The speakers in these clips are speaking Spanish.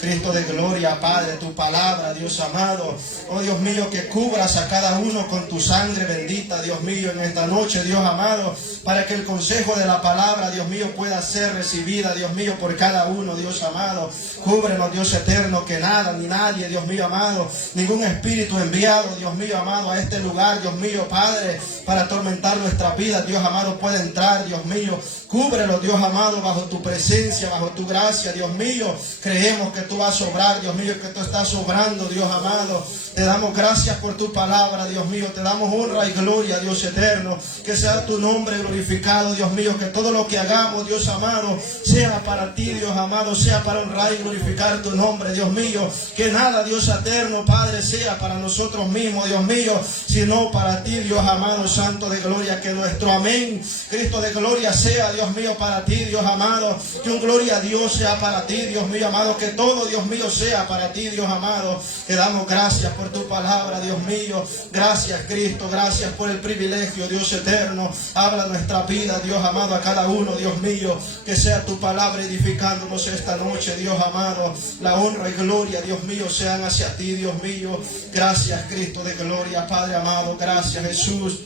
Cristo de gloria, Padre, tu palabra, Dios amado, oh Dios mío, que cubras a cada uno con tu sangre bendita, Dios mío, en esta noche, Dios amado, para que el consejo de la palabra, Dios mío, pueda ser recibida, Dios mío, por cada uno, Dios amado. Cúbrenos, Dios eterno, que nada ni nadie, Dios mío amado, ningún espíritu enviado, Dios mío amado, a este lugar, Dios mío, Padre, para atormentar nuestra vida, Dios amado, puede entrar, Dios mío. Cúbrelo, Dios amado, bajo tu presencia, bajo tu gracia, Dios mío. Creemos que tú vas a obrar, Dios mío, que tú estás obrando, Dios amado. Te damos gracias por tu palabra, Dios mío. Te damos honra y gloria, Dios eterno. Que sea tu nombre glorificado, Dios mío. Que todo lo que hagamos, Dios amado, sea para ti, Dios amado. Sea para honrar y glorificar tu nombre, Dios mío. Que nada, Dios eterno, Padre, sea para nosotros mismos, Dios mío, sino para ti, Dios amado, Santo de gloria. Que nuestro amén, Cristo de gloria, sea, Dios mío, para ti, Dios amado. Que un gloria a Dios sea para ti, Dios mío amado. Que todo, Dios mío, sea para ti, Dios amado. Te damos gracias por tu palabra, Dios mío. Gracias, Cristo. Gracias por el privilegio, Dios eterno. Habla nuestra vida, Dios amado, a cada uno, Dios mío. Que sea tu palabra edificándonos esta noche, Dios amado. La honra y gloria, Dios mío, sean hacia ti, Dios mío. Gracias, Cristo de gloria, Padre amado. Gracias, Jesús.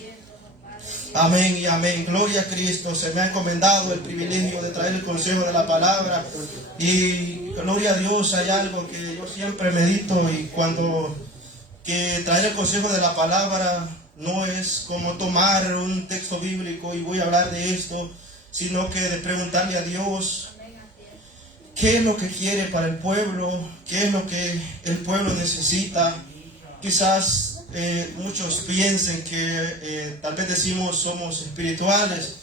Amén y amén. Gloria a Cristo. Se me ha encomendado el privilegio de traer el consejo de la palabra. Y gloria a Dios, hay algo que yo siempre medito, y cuando que traer el consejo de la palabra no es como tomar un texto bíblico y voy a hablar de esto, sino que de preguntarle a Dios qué es lo que quiere para el pueblo, qué es lo que el pueblo necesita. Quizás muchos piensen que tal vez decimos somos espirituales,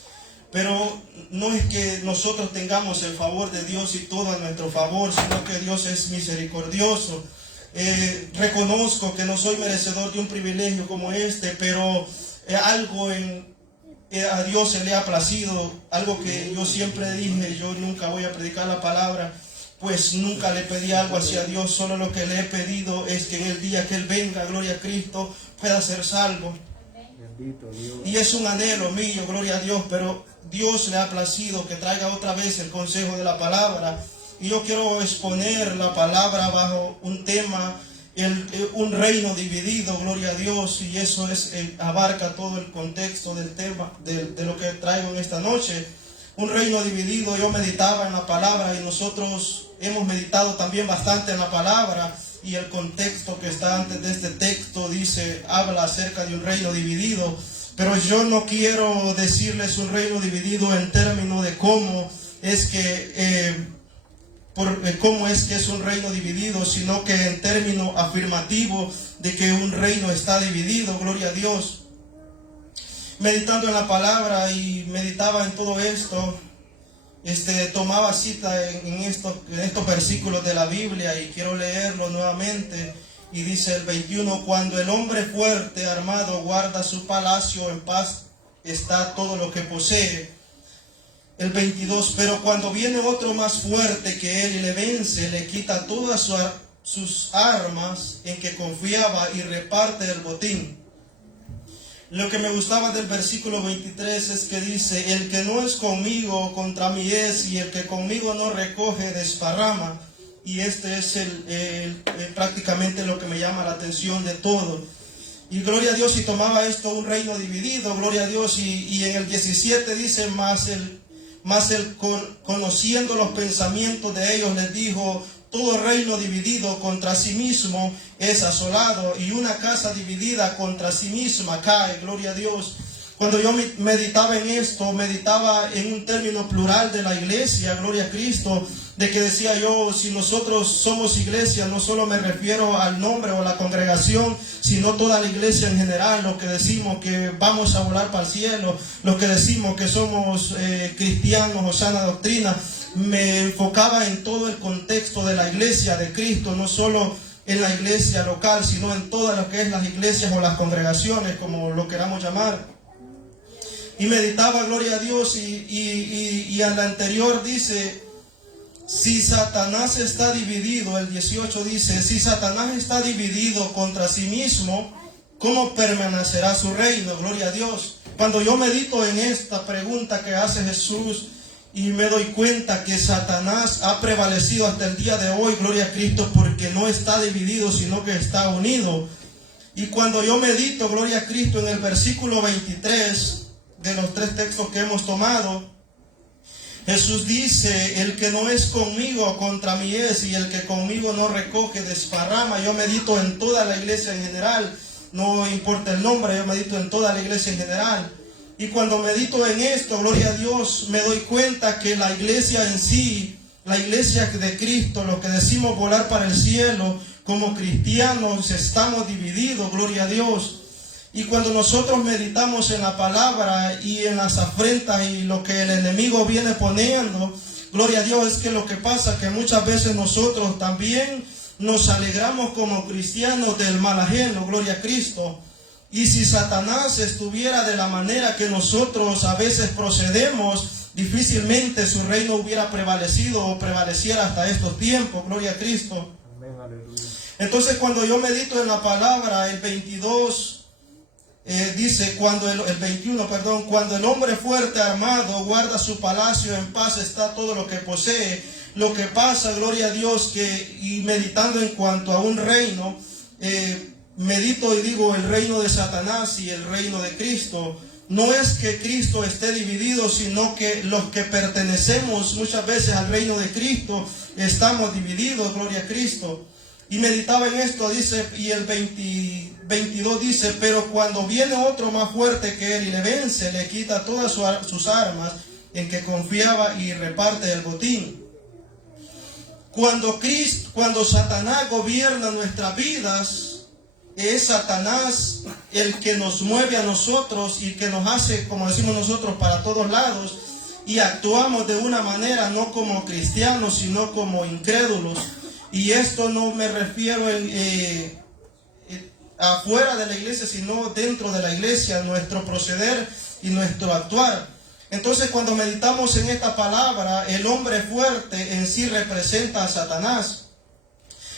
pero no es que nosotros tengamos el favor de Dios y todo a nuestro favor, sino que Dios es misericordioso. Reconozco que no soy merecedor de un privilegio como este, pero algo a Dios se le ha placido, algo que yo siempre dije: yo nunca voy a predicar la palabra, pues nunca le pedí algo hacia Dios, solo lo que le he pedido es que en el día que Él venga, gloria a Cristo, pueda ser salvo. Y es un anhelo mío, gloria a Dios, pero Dios le ha placido que traiga otra vez el consejo de la palabra. Y yo quiero exponer la palabra bajo un tema, un reino dividido, gloria a Dios, y eso abarca todo el contexto del tema, de lo que traigo en esta noche. Un reino dividido. Yo meditaba en la palabra, y nosotros hemos meditado también bastante en la palabra, y el contexto que está antes de este texto habla acerca de un reino dividido, pero yo no quiero decirles un reino dividido en términos de cómo es que es un reino dividido, sino que en términos afirmativos de que un reino está dividido, gloria a Dios. Meditando en la palabra y meditaba en todo esto, tomaba cita en estos versículos de la Biblia, y quiero leerlo nuevamente. Y dice el 21: cuando el hombre fuerte armado guarda su palacio, en paz está todo lo que posee. El 22: pero cuando viene otro más fuerte que él y le vence, le quita todas sus armas en que confiaba y reparte el botín. Lo que me gustaba del versículo 23 es que dice: el que no es conmigo, contra mí es, y el que conmigo no recoge, desparrama. Y este es prácticamente lo que me llama la atención de todo. Y gloria a Dios, y tomaba esto un reino dividido, gloria a Dios. Y en el 17 dice: más él conociendo los pensamientos de ellos, les dijo: todo reino dividido contra sí mismo es asolado, y una casa dividida contra sí misma cae, gloria a Dios. Cuando yo meditaba en esto, meditaba en un término plural de la iglesia, gloria a Cristo, de que decía yo, si nosotros somos iglesia, no solo me refiero al nombre o la congregación, sino toda la iglesia en general, los que decimos que vamos a volar para el cielo, los que decimos que somos cristianos o sana doctrina. Me enfocaba en todo el contexto de la iglesia de Cristo, no solo en la iglesia local, sino en todas lo que es las iglesias o las congregaciones, como lo queramos llamar. Y meditaba, gloria a Dios, y al anterior dice: si Satanás está dividido, el 18 dice: si Satanás está dividido contra sí mismo, ¿cómo permanecerá su reino? Gloria a Dios. Cuando yo medito en esta pregunta que hace Jesús, Y me doy cuenta que Satanás ha prevalecido hasta el día de hoy, gloria a Cristo, porque no está dividido, sino que está unido. Y cuando yo medito, gloria a Cristo, en el versículo 23 de los 3 textos que hemos tomado, Jesús dice: el que no es conmigo, contra mí es, y el que conmigo no recoge, desparrama. Yo medito en toda la iglesia en general, no importa el nombre, yo medito en toda la iglesia en general. Y cuando medito en esto, gloria a Dios, me doy cuenta que la iglesia en sí, la iglesia de Cristo, los que decimos volar para el cielo, como cristianos estamos divididos, gloria a Dios. Y cuando nosotros meditamos en la palabra y en las afrentas y lo que el enemigo viene poniendo, gloria a Dios, es que lo que pasa es que muchas veces nosotros también nos alegramos como cristianos del mal ajeno, gloria a Cristo. Y si Satanás estuviera de la manera que nosotros a veces procedemos, difícilmente su reino hubiera prevalecido o prevaleciera hasta estos tiempos, gloria a Cristo. Amén, aleluya. Entonces cuando yo medito en la palabra, el 22 dice, cuando el 21, cuando el hombre fuerte armado guarda su palacio, en paz está todo lo que posee. Lo que pasa, gloria a Dios, que y meditando en cuanto a un reino, medito y digo el reino de Satanás y el reino de Cristo. No es que Cristo esté dividido, sino que los que pertenecemos muchas veces al reino de Cristo estamos divididos, gloria a Cristo. Y meditaba en esto, dice, y el 22 dice: pero cuando viene otro más fuerte que él y le vence, le quita todas sus armas en que confiaba y reparte el botín. Cuando Satanás gobierna nuestras vidas, es Satanás el que nos mueve a nosotros y que nos hace, como decimos nosotros, para todos lados, y actuamos de una manera no como cristianos, sino como incrédulos. Y esto no me refiero afuera de la iglesia, sino dentro de la iglesia, nuestro proceder y nuestro actuar. Entonces, cuando meditamos en esta palabra, el hombre fuerte en sí representa a Satanás.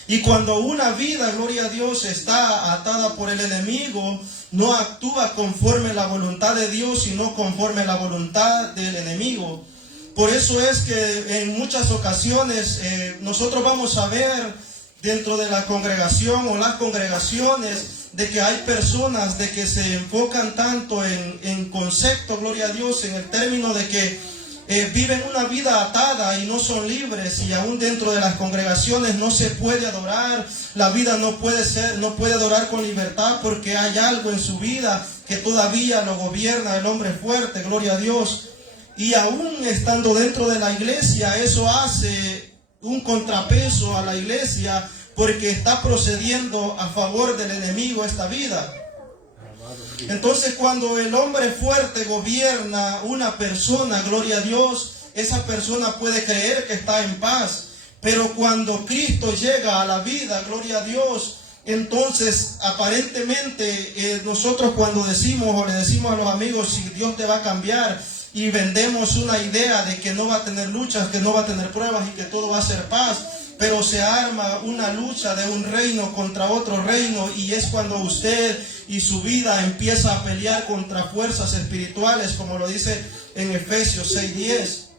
Y cuando una vida, gloria a Dios, está atada por el enemigo, no actúa conforme la voluntad de Dios, sino conforme la voluntad del enemigo. Por eso es que en muchas ocasiones nosotros vamos a ver dentro de la congregación o las congregaciones de que hay personas de que se enfocan tanto en concepto, gloria a Dios, en el término de que viven una vida atada y no son libres, y aún dentro de las congregaciones no se puede adorar, la vida no puede adorar con libertad porque hay algo en su vida que todavía lo gobierna el hombre fuerte, gloria a Dios. Y aún estando dentro de la iglesia, eso hace un contrapeso a la iglesia porque está procediendo a favor del enemigo esta vida. Entonces, cuando el hombre fuerte gobierna una persona, gloria a Dios, esa persona puede creer que está en paz. Pero cuando Cristo llega a la vida, gloria a Dios, entonces aparentemente nosotros cuando decimos o le decimos a los amigos si Dios te va a cambiar, y vendemos una idea de que no va a tener luchas, que no va a tener pruebas y que todo va a ser paz, pero se arma una lucha de un reino contra otro reino, y es cuando usted y su vida empieza a pelear contra fuerzas espirituales, como lo dice en Efesios 6:10.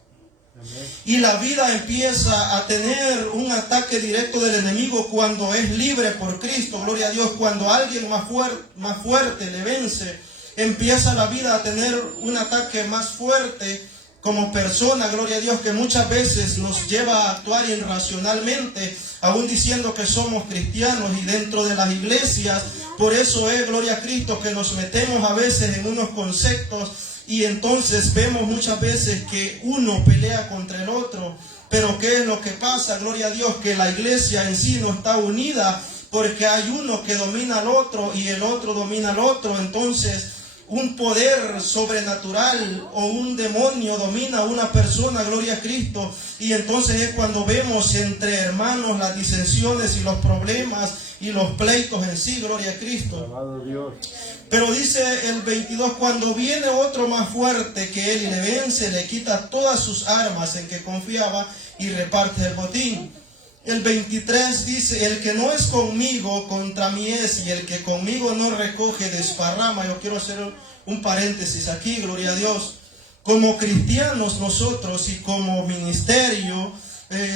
Y la vida empieza a tener un ataque directo del enemigo cuando es libre por Cristo, gloria a Dios. Cuando alguien más fuerte le vence, empieza la vida a tener un ataque más fuerte como persona, gloria a Dios, que muchas veces nos lleva a actuar irracionalmente, aún diciendo que somos cristianos y dentro de las iglesias. Por eso es, gloria a Cristo, que nos metemos a veces en unos conceptos y entonces vemos muchas veces que uno pelea contra el otro. Pero ¿qué es lo que pasa? Gloria a Dios, que la iglesia en sí no está unida porque hay uno que domina al otro y el otro domina al otro. Entonces, un poder sobrenatural o un demonio domina a una persona, gloria a Cristo, y entonces es cuando vemos entre hermanos las disensiones y los problemas y los pleitos en sí, gloria a Cristo. Alabado Dios. Pero dice el 22, cuando viene otro más fuerte que él y le vence, le quita todas sus armas en que confiaba y reparte el botín. El 23 dice, el que no es conmigo, contra mí es, y el que conmigo no recoge, desparrama. Yo quiero hacer un paréntesis aquí, gloria a Dios. Como cristianos nosotros y como ministerio,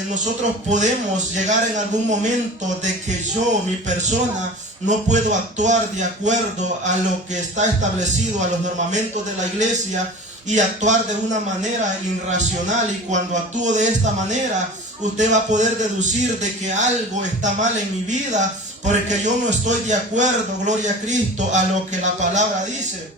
nosotros podemos llegar en algún momento de que yo, mi persona, no puedo actuar de acuerdo a lo que está establecido, a los normamientos de la iglesia, y actuar de una manera irracional. Y cuando actúo de esta manera, usted va a poder deducir de que algo está mal en mi vida, porque yo no estoy de acuerdo, gloria a Cristo, a lo que la palabra dice.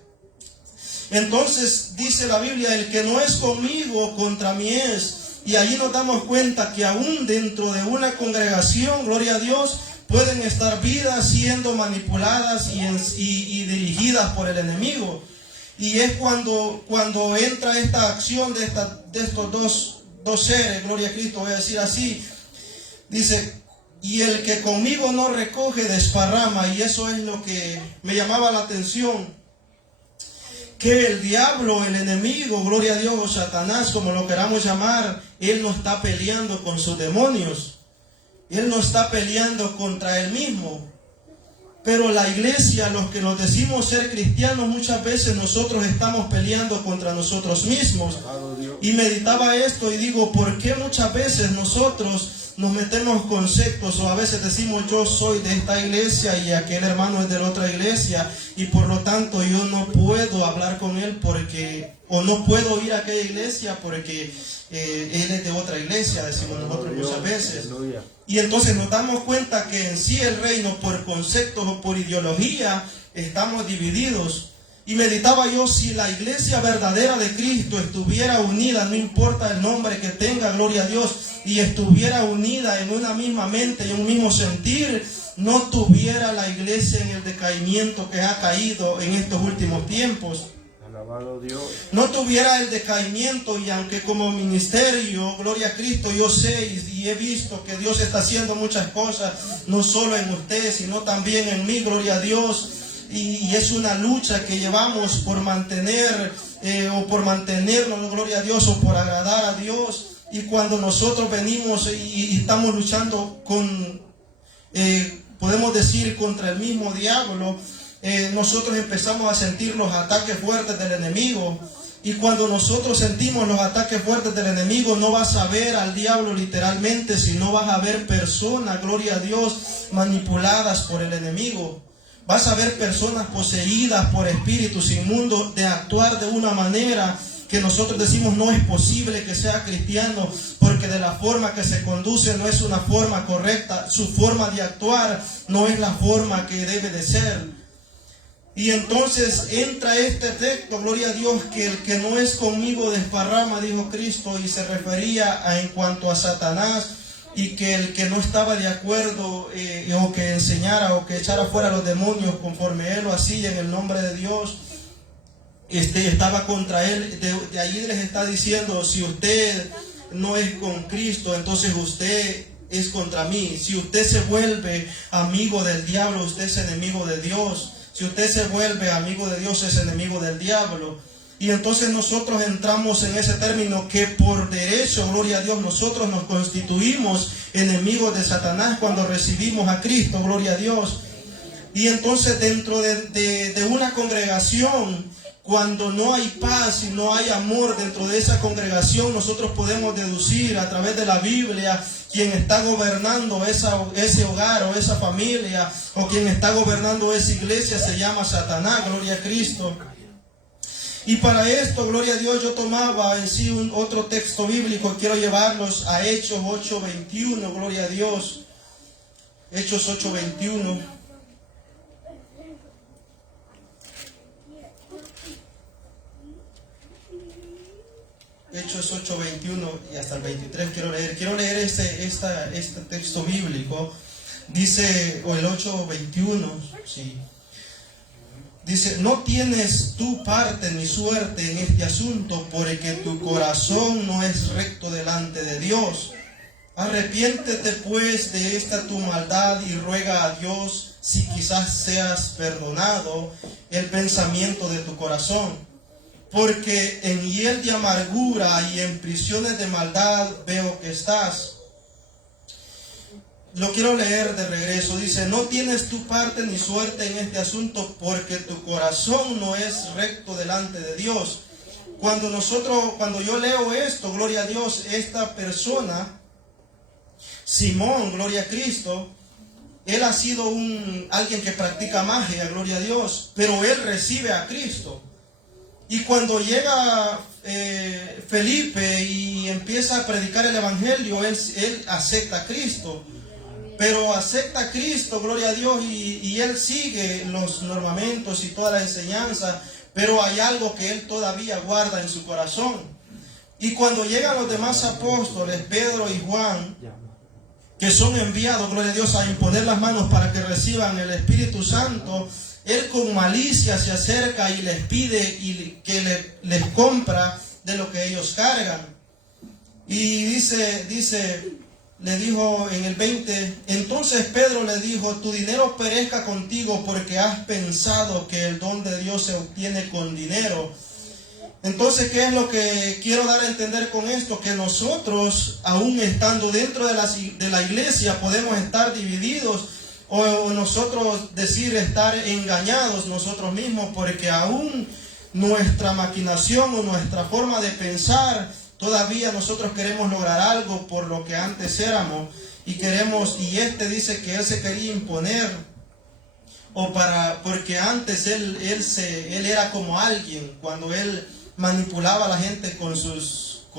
Entonces dice la Biblia, el que no es conmigo, contra mí es. Y allí nos damos cuenta que aún dentro de una congregación, gloria a Dios, pueden estar vidas siendo manipuladas y dirigidas por el enemigo. Y es cuando entra esta acción de estos dos seres, gloria a Cristo, voy a decir así, dice, y el que conmigo no recoge, desparrama. Y eso es lo que me llamaba la atención, que el diablo, el enemigo, gloria a Dios, o Satanás, como lo queramos llamar, él no está peleando con sus demonios, él no está peleando contra él mismo. Pero la iglesia, los que nos decimos ser cristianos, muchas veces nosotros estamos peleando contra nosotros mismos. Y meditaba esto y digo, ¿por qué muchas veces nosotros nos metemos conceptos, o a veces decimos yo soy de esta iglesia y aquel hermano es de la otra iglesia, y por lo tanto yo no puedo hablar con él o no puedo ir a aquella iglesia porque él es de otra iglesia, decimos nosotros muchas veces? Y entonces nos damos cuenta que en sí el reino, por conceptos o por ideología, estamos divididos. Y meditaba yo, si la iglesia verdadera de Cristo estuviera unida, no importa el nombre que tenga, gloria a Dios, y estuviera unida en una misma mente y un mismo sentir, no tuviera la iglesia en el decaimiento que ha caído en estos últimos tiempos. Alabado Dios. No tuviera el decaimiento. Y aunque como ministerio, gloria a Cristo, yo sé y he visto que Dios está haciendo muchas cosas, no solo en usted, sino también en mí, gloria a Dios. Y es una lucha que llevamos por mantener o por mantenernos, gloria a Dios, o por agradar a Dios. Y cuando nosotros venimos y estamos luchando podemos decir, contra el mismo diablo, nosotros empezamos a sentir los ataques fuertes del enemigo. Y cuando nosotros sentimos los ataques fuertes del enemigo, no vas a ver al diablo literalmente, sino vas a ver personas, gloria a Dios, manipuladas por el enemigo. Vas a ver personas poseídas por espíritus inmundos de actuar de una manera que nosotros decimos no es posible que sea cristiano, porque de la forma que se conduce no es una forma correcta, su forma de actuar no es la forma que debe de ser. Y entonces entra este texto, gloria a Dios, que el que no es conmigo desparrama, dijo Cristo, y se refería en cuanto a Satanás, y que el que no estaba de acuerdo o que enseñara o que echara fuera a los demonios conforme él lo hacía en el nombre de Dios, estaba contra él. De allí les está diciendo, si usted no es con Cristo, entonces usted es contra mí. Si usted se vuelve amigo del diablo, usted es enemigo de Dios. Si usted se vuelve amigo de Dios, es enemigo del diablo. Y entonces nosotros entramos en ese término que por derecho, gloria a Dios, nosotros nos constituimos enemigos de Satanás cuando recibimos a Cristo, gloria a Dios. Y entonces dentro de una congregación, cuando no hay paz y no hay amor dentro de esa congregación, nosotros podemos deducir a través de la Biblia quien está gobernando ese hogar o esa familia, o quien está gobernando esa iglesia se llama Satanás, gloria a Cristo. Y para esto, gloria a Dios, yo tomaba en sí otro texto bíblico. Quiero llevarlos a Hechos 8:21, gloria a Dios. Hechos 8:21. Hechos 8:21 y hasta el 23 quiero leer. Quiero leer este texto bíblico. Dice, o el 8:21, sí. Dice, no tienes tu parte ni suerte en este asunto, porque tu corazón no es recto delante de Dios. Arrepiéntete pues de esta tu maldad y ruega a Dios si quizás seas perdonado el pensamiento de tu corazón. Porque en hiel de amargura y en prisiones de maldad veo que estás. Lo quiero leer de regreso. Dice, no tienes tu parte ni suerte en este asunto, porque tu corazón no es recto delante de Dios. cuando yo leo esto, gloria a Dios, esta persona, Simón, gloria a Cristo, él ha sido alguien que practica magia, gloria a Dios, pero él recibe a Cristo. Y cuando llega Felipe y empieza a predicar el evangelio, él acepta a Cristo. Pero acepta a Cristo, gloria a Dios, y él sigue los normamientos y toda la enseñanza, pero hay algo que él todavía guarda en su corazón. Y cuando llegan los demás apóstoles, Pedro y Juan, que son enviados, gloria a Dios, a imponer las manos para que reciban el Espíritu Santo, él con malicia se acerca y les pide y que les compra de lo que ellos cargan. Y le dijo en el 20, entonces Pedro le dijo, tu dinero perezca contigo porque has pensado que el don de Dios se obtiene con dinero. Entonces, ¿qué es lo que quiero dar a entender con esto? Que nosotros, aún estando dentro de la iglesia, podemos estar divididos o nosotros decir estar engañados nosotros mismos, porque aún nuestra maquinación o nuestra forma de pensar, todavía nosotros queremos lograr algo por lo que antes éramos y dice que él se quería imponer porque antes él era como alguien. Cuando él manipulaba a la gente con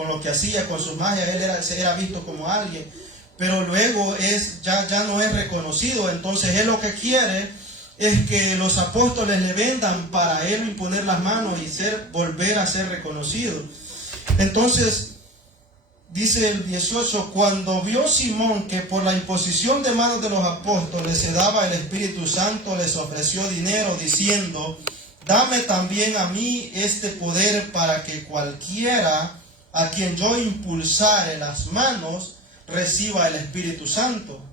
lo que hacía, con sus magias, él era visto como alguien, pero luego ya no es reconocido. Entonces él lo que quiere es que los apóstoles le vendan para él imponer las manos y volver a ser reconocido. Entonces dice el 18, cuando vio Simón que por la imposición de manos de los apóstoles se daba el Espíritu Santo, les ofreció dinero diciendo, dame también a mí este poder para que cualquiera a quien yo impulsare las manos reciba el Espíritu Santo.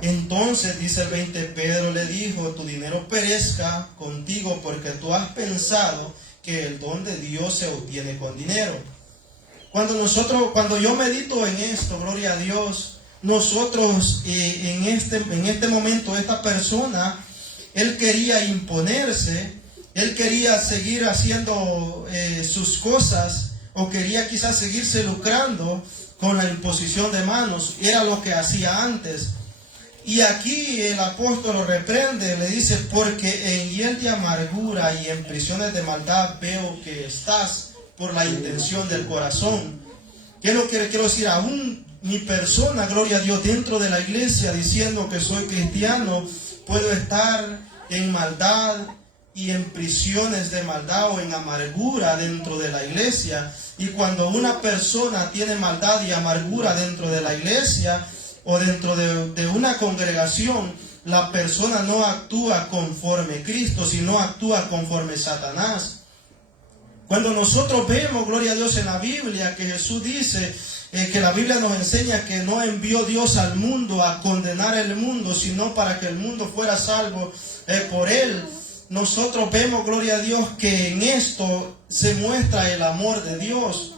Entonces, dice el 20, Pedro le dijo, tu dinero perezca contigo porque tú has pensado que el don de Dios se obtiene con dinero. Cuando yo medito en esto, gloria a Dios, nosotros en este momento, esta persona, él quería imponerse, él quería seguir haciendo sus cosas, o quería quizás seguirse lucrando con la imposición de manos. Era lo que hacía antes. Y aquí el apóstol lo reprende, le dice, porque en hiel de amargura y en prisiones de maldad veo que estás por la intención del corazón. ¿Qué es lo que quiero decir? Aún mi persona, gloria a Dios, dentro de la iglesia, diciendo que soy cristiano, puedo estar en maldad y en prisiones de maldad o en amargura dentro de la iglesia. Y cuando una persona tiene maldad y amargura dentro de la iglesia o dentro de una congregación, la persona no actúa conforme Cristo, sino actúa conforme Satanás. Cuando nosotros vemos, gloria a Dios, en la Biblia, que Jesús dice que la Biblia nos enseña que no envió Dios al mundo a condenar el mundo, sino para que el mundo fuera salvo por él. Nosotros vemos, gloria a Dios, que en esto se muestra el amor de Dios.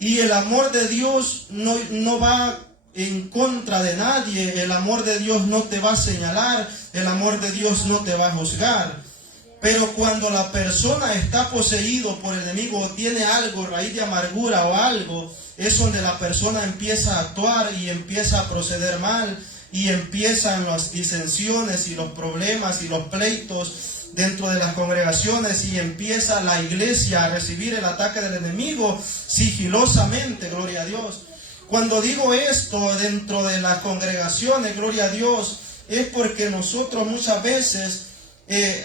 Y el amor de Dios no va en contra de nadie. El amor de Dios no te va a señalar. El amor de Dios no te va a juzgar. Pero cuando la persona está poseído por el enemigo o tiene algo, raíz de amargura o algo, es donde la persona empieza a actuar y empieza a proceder mal. Y empiezan las disensiones y los problemas y los pleitos dentro de las congregaciones, y empieza la iglesia a recibir el ataque del enemigo sigilosamente, gloria a Dios. Cuando digo esto dentro de las congregaciones, gloria a Dios, es porque nosotros muchas veces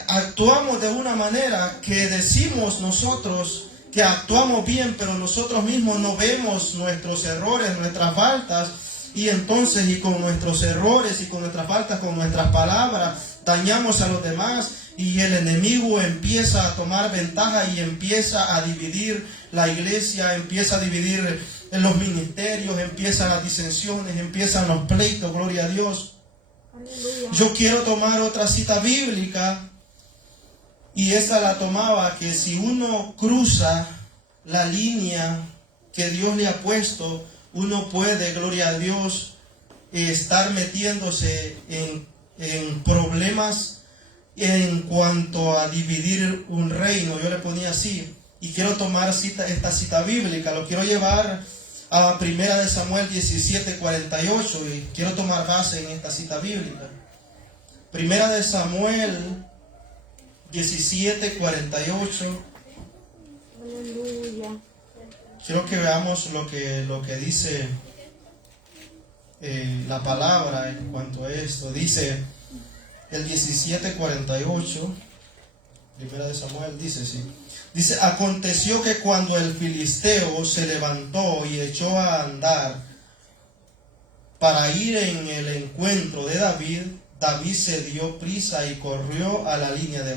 actuamos de una manera que decimos nosotros que actuamos bien, pero nosotros mismos no vemos nuestros errores, nuestras faltas, y entonces con nuestros errores y con nuestras faltas, con nuestras palabras, dañamos a los demás. Y el enemigo empieza a tomar ventaja y empieza a dividir la iglesia, empieza a dividir los ministerios, empiezan las disensiones, empiezan los pleitos, gloria a Dios. Aleluya. Yo quiero tomar otra cita bíblica, y esa la tomaba, que si uno cruza la línea que Dios le ha puesto, uno puede, gloria a Dios, estar metiéndose en problemas en cuanto a dividir un reino. Yo le ponía así, y quiero tomar esta cita bíblica. Lo quiero llevar a 1 Samuel 17:48 y quiero tomar base en esta cita bíblica. 1 Samuel 17:48. Aleluya. Quiero que veamos lo que dice la palabra en cuanto a esto. Dice el 17:48, 1 Samuel dice así. Dice, aconteció que cuando el filisteo se levantó y echó a andar para ir en el encuentro de David, David se dio prisa y corrió a la línea de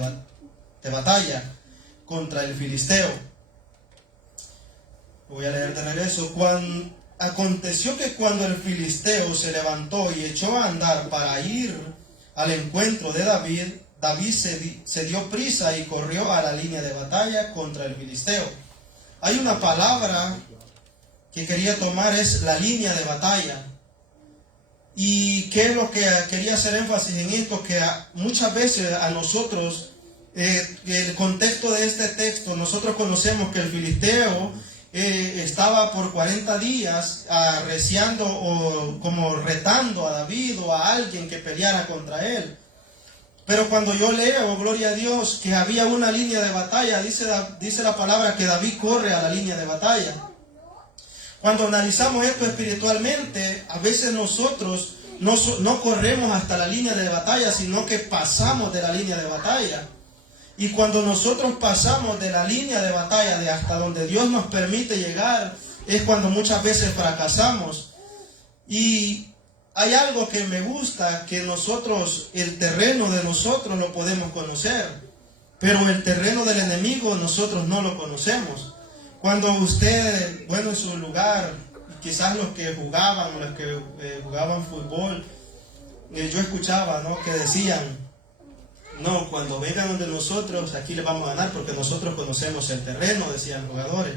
batalla contra el filisteo. Voy a leer de regreso. Aconteció que cuando el filisteo se levantó y echó a andar para ir al encuentro de David, David se dio prisa y corrió a la línea de batalla contra el filisteo. Hay una palabra que quería tomar, es la línea de batalla. ¿Y qué es lo que quería hacer énfasis en esto? Que muchas veces a nosotros, el contexto de este texto, nosotros conocemos que el filisteo estaba por 40 días arreciando o como retando a David o a alguien que peleara contra él. Pero cuando yo leo, gloria a Dios, que había una línea de batalla, dice la palabra que David corre a la línea de batalla. Cuando analizamos esto espiritualmente, a veces nosotros no corremos hasta la línea de batalla, sino que pasamos de la línea de batalla. Y cuando nosotros pasamos de la línea de batalla, de hasta donde Dios nos permite llegar, es cuando muchas veces fracasamos. Y hay algo que me gusta, que nosotros, el terreno de nosotros lo podemos conocer, pero el terreno del enemigo nosotros no lo conocemos. Cuando usted, en su lugar, quizás los que jugaban fútbol, yo escuchaba, ¿no?, que decían, no, cuando vengan donde nosotros, aquí les vamos a ganar porque nosotros conocemos el terreno, decían jugadores.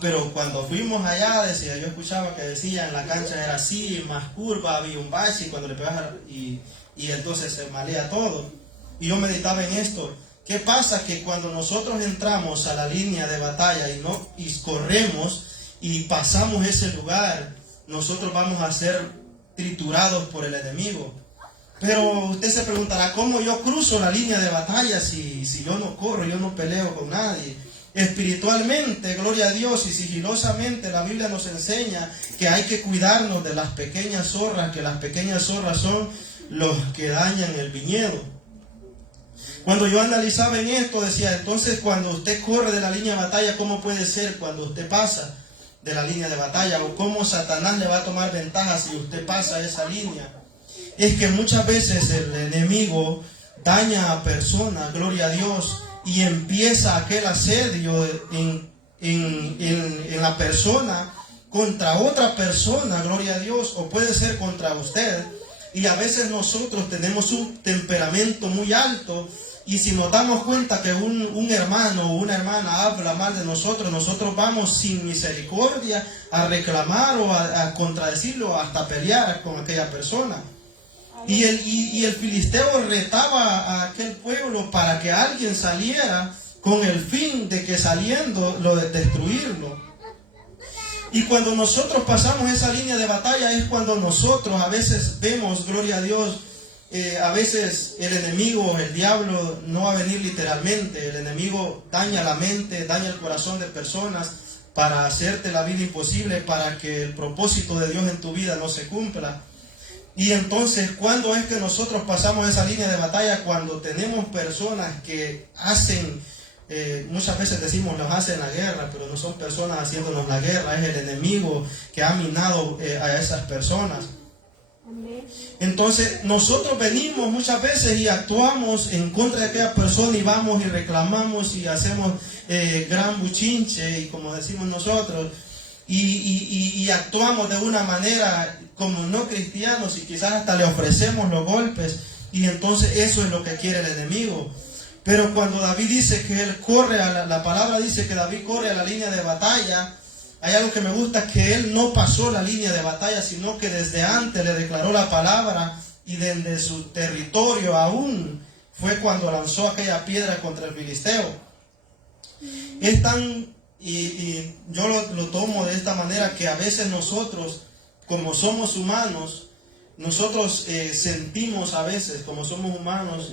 Pero cuando fuimos allá, yo escuchaba que decían, la cancha era así, más curva, había un bache, y cuando le pegas y entonces se malea todo. Y yo meditaba en esto. ¿Qué pasa? Que cuando nosotros entramos a la línea de batalla y corremos y pasamos ese lugar, nosotros vamos a ser triturados por el enemigo. Pero usted se preguntará, ¿cómo yo cruzo la línea de batalla si yo no corro, yo no peleo con nadie? Espiritualmente, gloria a Dios, y sigilosamente la Biblia nos enseña que hay que cuidarnos de las pequeñas zorras, que las pequeñas zorras son los que dañan el viñedo. Cuando yo analizaba en esto, decía, entonces cuando usted corre de la línea de batalla, ¿cómo puede ser cuando usted pasa de la línea de batalla? ¿O cómo Satanás le va a tomar ventaja si usted pasa esa línea? Es que muchas veces el enemigo daña a personas, gloria a Dios, y empieza aquel asedio en la persona contra otra persona, gloria a Dios, o puede ser contra usted. Y a veces nosotros tenemos un temperamento muy alto, y si nos damos cuenta que un hermano o una hermana habla mal de nosotros, nosotros vamos sin misericordia a reclamar o a contradecirlo, hasta pelear con aquella persona. Y el filisteo retaba a aquel pueblo para que alguien saliera con el fin de que saliendo lo de destruirlo. Y cuando nosotros pasamos esa línea de batalla es cuando nosotros a veces vemos, gloria a Dios, a veces el enemigo, el diablo, no va a venir literalmente. El enemigo daña la mente, daña el corazón de personas para hacerte la vida imposible, para que el propósito de Dios en tu vida no se cumpla. Y entonces, ¿cuándo es que nosotros pasamos esa línea de batalla? Cuando tenemos personas que hacen, muchas veces decimos, los hacen la guerra, pero no son personas haciéndonos la guerra, es el enemigo que ha minado a esas personas. Entonces, nosotros venimos muchas veces y actuamos en contra de aquella persona y vamos y reclamamos y hacemos gran buchinche, y como decimos nosotros, y actuamos de una manera como no cristianos, y quizás hasta le ofrecemos los golpes, y entonces eso es lo que quiere el enemigo. Pero cuando David dice que él corre la palabra dice que David corre a la línea de batalla, hay algo que me gusta, que él no pasó la línea de batalla, sino que desde antes le declaró la palabra, y desde su territorio aún fue cuando lanzó aquella piedra contra el filisteo. Es tan, y yo lo tomo de esta manera, que a veces nosotros, como somos humanos, nosotros sentimos a veces, como somos humanos,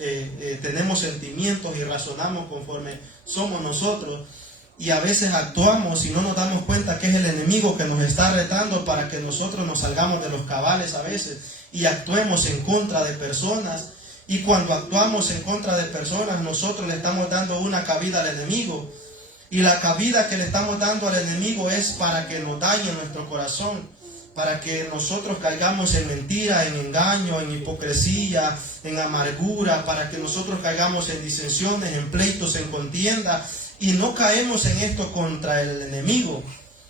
tenemos sentimientos y razonamos conforme somos nosotros. Y a veces actuamos y no nos damos cuenta que es el enemigo que nos está retando para que nosotros nos salgamos de los cabales a veces y actuemos en contra de personas. Y cuando actuamos en contra de personas, nosotros le estamos dando una cabida al enemigo. Y la cabida que le estamos dando al enemigo es para que nos dañe nuestro corazón, para que nosotros caigamos en mentira, en engaño, en hipocresía, en amargura, para que nosotros caigamos en disensiones, en pleitos, en contienda. Y no caemos en esto contra el enemigo,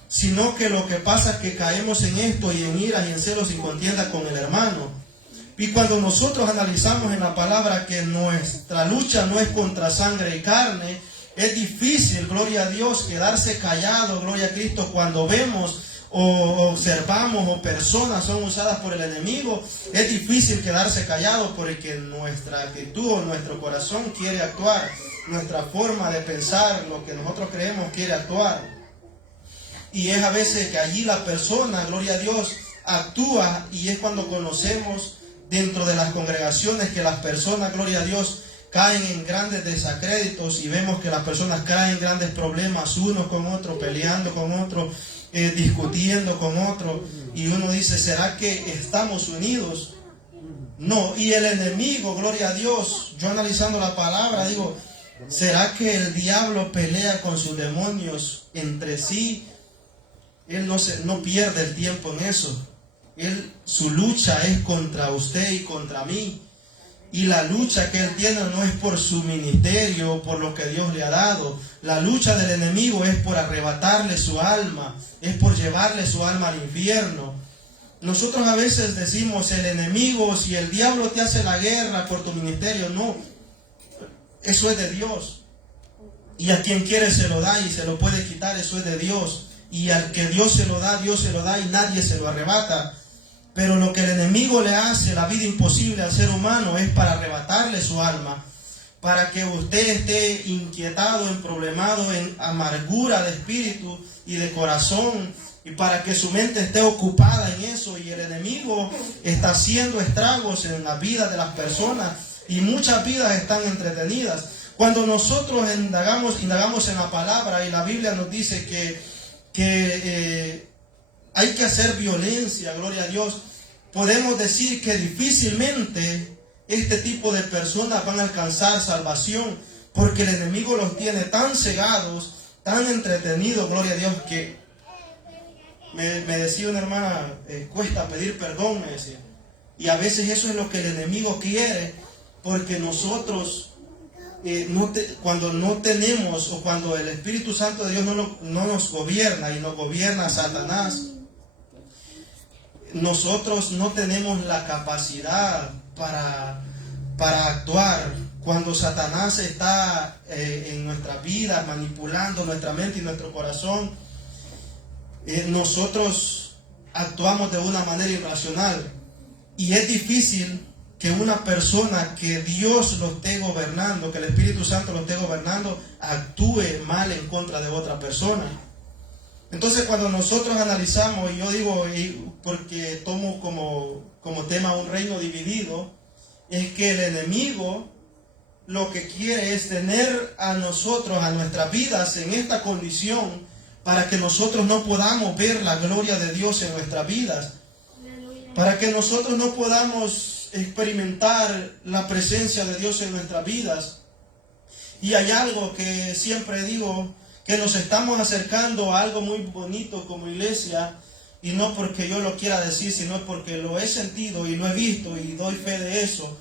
sino que lo que pasa es que caemos en esto y en ira y en celos y contienda con el hermano. Y cuando nosotros analizamos en la palabra que nuestra lucha no es contra sangre y carne, es difícil, gloria a Dios, quedarse callado, gloria a Cristo, cuando vemos o observamos o personas son usadas por el enemigo. Es difícil quedarse callado porque nuestra actitud o nuestro corazón quiere actuar, nuestra forma de pensar, lo que nosotros creemos quiere actuar. Y es a veces que allí la persona, gloria a Dios, actúa, y es cuando conocemos dentro de las congregaciones que las personas, gloria a Dios, caen en grandes desacréditos, y vemos que las personas caen en grandes problemas unos con otros, peleando con otros, discutiendo con otros, y uno dice, ¿será que estamos unidos? No. Y el enemigo, gloria a Dios, yo analizando la palabra digo, ¿será que el diablo pelea con sus demonios entre sí? Él no pierde el tiempo en eso. Su lucha es contra usted y contra mí. Y la lucha que él tiene no es por su ministerio, por lo que Dios le ha dado. La lucha del enemigo es por arrebatarle su alma, es por llevarle su alma al infierno. Nosotros a veces decimos, el enemigo, si el diablo te hace la guerra por tu ministerio, no. Eso es de Dios. Y a quien quiere se lo da y se lo puede quitar, eso es de Dios. Y al que Dios se lo da y nadie se lo arrebata. Pero lo que el enemigo le hace la vida imposible al ser humano es para arrebatarle su alma, para que usted esté inquietado, emproblemado, en amargura de espíritu y de corazón, y para que su mente esté ocupada en eso. Y el enemigo está haciendo estragos en la vida de las personas, y muchas vidas están entretenidas. Cuando nosotros indagamos en la palabra, y la Biblia nos dice que hay que hacer violencia, gloria a Dios, podemos decir que difícilmente este tipo de personas van a alcanzar salvación, porque el enemigo los tiene tan cegados, tan entretenidos, gloria a Dios, que me decía una hermana, cuesta pedir perdón, me decía. Y a veces eso es lo que el enemigo quiere, porque nosotros, cuando no tenemos, o cuando el Espíritu Santo de Dios no nos gobierna y nos gobierna Satanás, nosotros no tenemos la capacidad para actuar. Cuando Satanás está en nuestras vidas, manipulando nuestra mente y nuestro corazón, nosotros actuamos de una manera irracional. Y es difícil que una persona que Dios lo esté gobernando, que el Espíritu Santo lo esté gobernando, actúe mal en contra de otra persona. Entonces, cuando nosotros analizamos, y yo digo, porque tomo como tema un reino dividido, es que el enemigo lo que quiere es tener a nosotros, a nuestras vidas en esta condición, para que nosotros no podamos ver la gloria de Dios en nuestras vidas, para que nosotros no podamos experimentar la presencia de Dios en nuestras vidas. Y hay algo que siempre digo, que nos estamos acercando a algo muy bonito como iglesia, y no porque yo lo quiera decir, sino porque lo he sentido y lo he visto y doy fe de eso.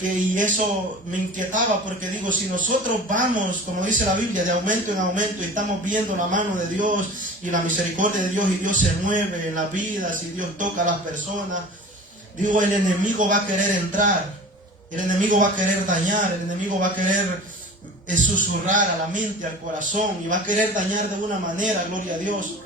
Y eso me inquietaba, porque digo, si nosotros vamos, como dice la Biblia, de aumento en aumento, y estamos viendo la mano de Dios y la misericordia de Dios, y Dios se mueve en las vidas, y Dios toca a las personas, digo, el enemigo va a querer entrar, el enemigo va a querer dañar, el enemigo va a querer susurrar a la mente, al corazón, y va a querer dañar de una manera, gloria a Dios.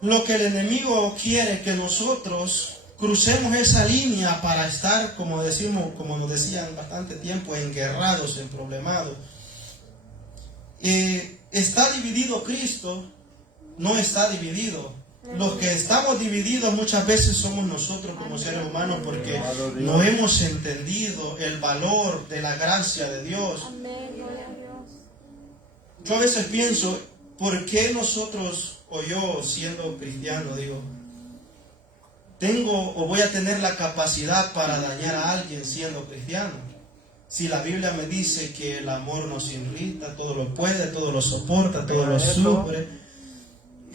Lo que el enemigo quiere es que nosotros crucemos esa línea para estar, como nos decían bastante tiempo, enguerrados, emproblemados. ¿Está dividido Cristo? No está dividido. Los que estamos divididos muchas veces somos nosotros como seres humanos, porque no hemos entendido el valor de la gracia de Dios. Yo a veces pienso, ¿por qué nosotros, o yo siendo cristiano, digo, tengo o voy a tener la capacidad para dañar a alguien siendo cristiano? Si la Biblia me dice que el amor nos irrita, todo lo puede, todo lo soporta, todo lo sufre,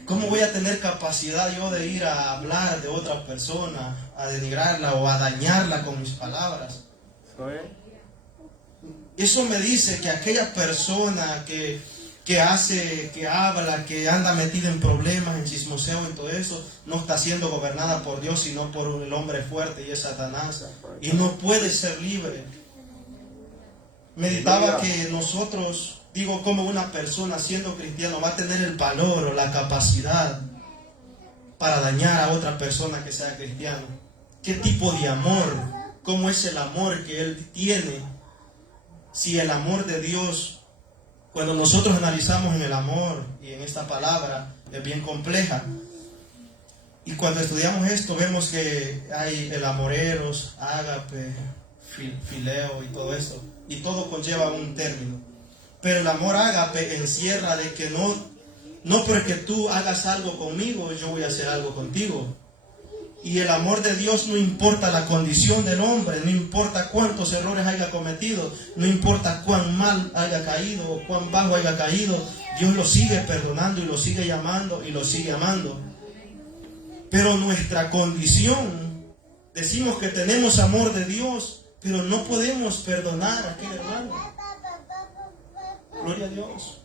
¿cómo voy a tener capacidad yo de ir a hablar de otra persona, a denigrarla o a dañarla con mis palabras? Eso me dice que aquella persona que hace, que habla, que anda metida en problemas, en chismoseo, en todo eso, no está siendo gobernada por Dios, sino por el hombre fuerte, y es Satanás, y no puede ser libre. Meditaba que nosotros, digo, como una persona siendo cristiano va a tener el valor o la capacidad para dañar a otra persona que sea cristiano. ¿Qué tipo de amor? ¿Cómo es el amor que él tiene? Si el amor de Dios, cuando nosotros analizamos en el amor y en esta palabra, es bien compleja. Y cuando estudiamos esto vemos que hay el amoreros, ágape, fileo y todo eso. Y todo conlleva un término. Pero el amor ágape encierra de que no porque tú hagas algo conmigo, yo voy a hacer algo contigo. Y el amor de Dios no importa la condición del hombre, no importa cuántos errores haya cometido, no importa cuán mal haya caído o cuán bajo haya caído, Dios lo sigue perdonando y lo sigue llamando y lo sigue amando. Pero nuestra condición, decimos que tenemos amor de Dios, pero no podemos perdonar a aquel hermano. Gloria a Dios.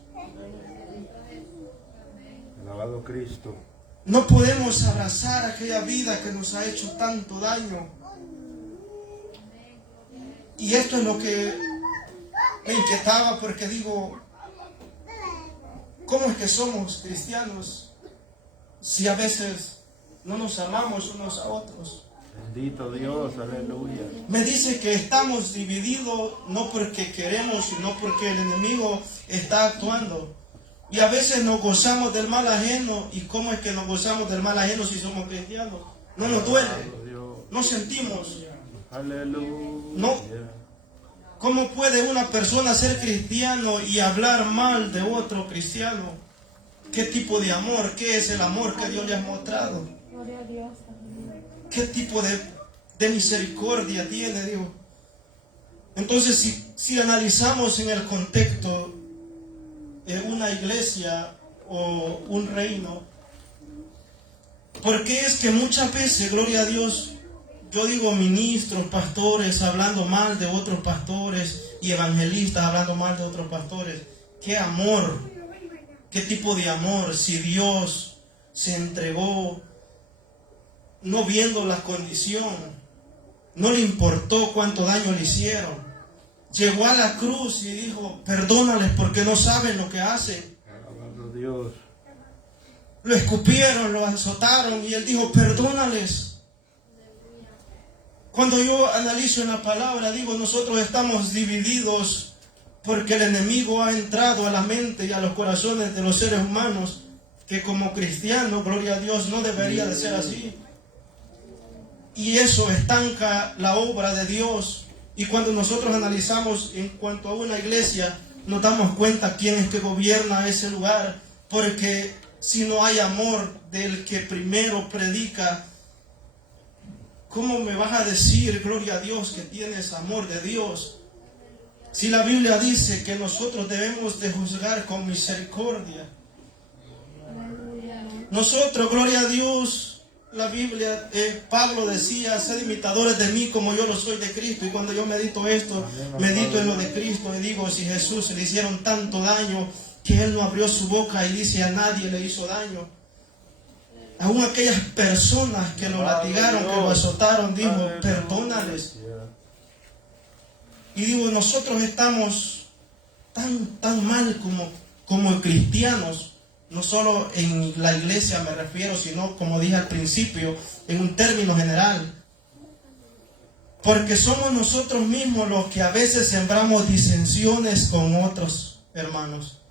Alabado Cristo. No podemos abrazar aquella vida que nos ha hecho tanto daño. Y esto es lo que me inquietaba, porque digo, ¿cómo es que somos cristianos si a veces no nos amamos unos a otros? Bendito Dios, aleluya. Me dice que estamos divididos no porque queremos, sino porque el enemigo está actuando. Y a veces nos gozamos del mal ajeno. ¿Y cómo es que nos gozamos del mal ajeno si somos cristianos? No nos duele, no sentimos. Aleluya. No. ¿Cómo puede una persona ser cristiano y hablar mal de otro cristiano? ¿Qué tipo de amor? ¿Qué es el amor que Dios le ha mostrado? ¿Qué tipo de misericordia tiene Dios? Entonces, si analizamos en el contexto de una iglesia o un reino, ¿por qué es que muchas veces, gloria a Dios, yo digo ministros, pastores hablando mal de otros pastores y evangelistas hablando mal de otros pastores? ¿Qué amor? ¿Qué tipo de amor? Si Dios se entregó no viendo la condición, no le importó cuánto daño le hicieron. Llegó a la cruz y dijo, perdónales porque no saben lo que hacen. Alabado Dios. Lo escupieron, lo azotaron y él dijo, perdónales. Cuando yo analizo en la palabra, digo, nosotros estamos divididos porque el enemigo ha entrado a la mente y a los corazones de los seres humanos, que como cristianos, gloria a Dios, no debería de ser así. Y eso estanca la obra de Dios. Y cuando nosotros analizamos en cuanto a una iglesia, nos damos cuenta quién es que gobierna ese lugar. Porque si no hay amor del que primero predica, ¿cómo me vas a decir, gloria a Dios, que tienes amor de Dios? Si la Biblia dice que nosotros debemos de juzgar con misericordia. Nosotros, gloria a Dios, la Biblia, Pablo decía, sed imitadores de mí como yo lo soy de Cristo. Y cuando yo medito esto, medito en lo de Cristo y digo, si Jesús le hicieron tanto daño que Él no abrió su boca y dice a nadie le hizo daño. Aún aquellas personas que lo latigaron, que lo azotaron, dijo, perdónales. Y digo, nosotros estamos tan mal como cristianos. No solo en la iglesia me refiero, sino como dije al principio, en un término general. Porque somos nosotros mismos los que a veces sembramos disensiones con otros hermanos.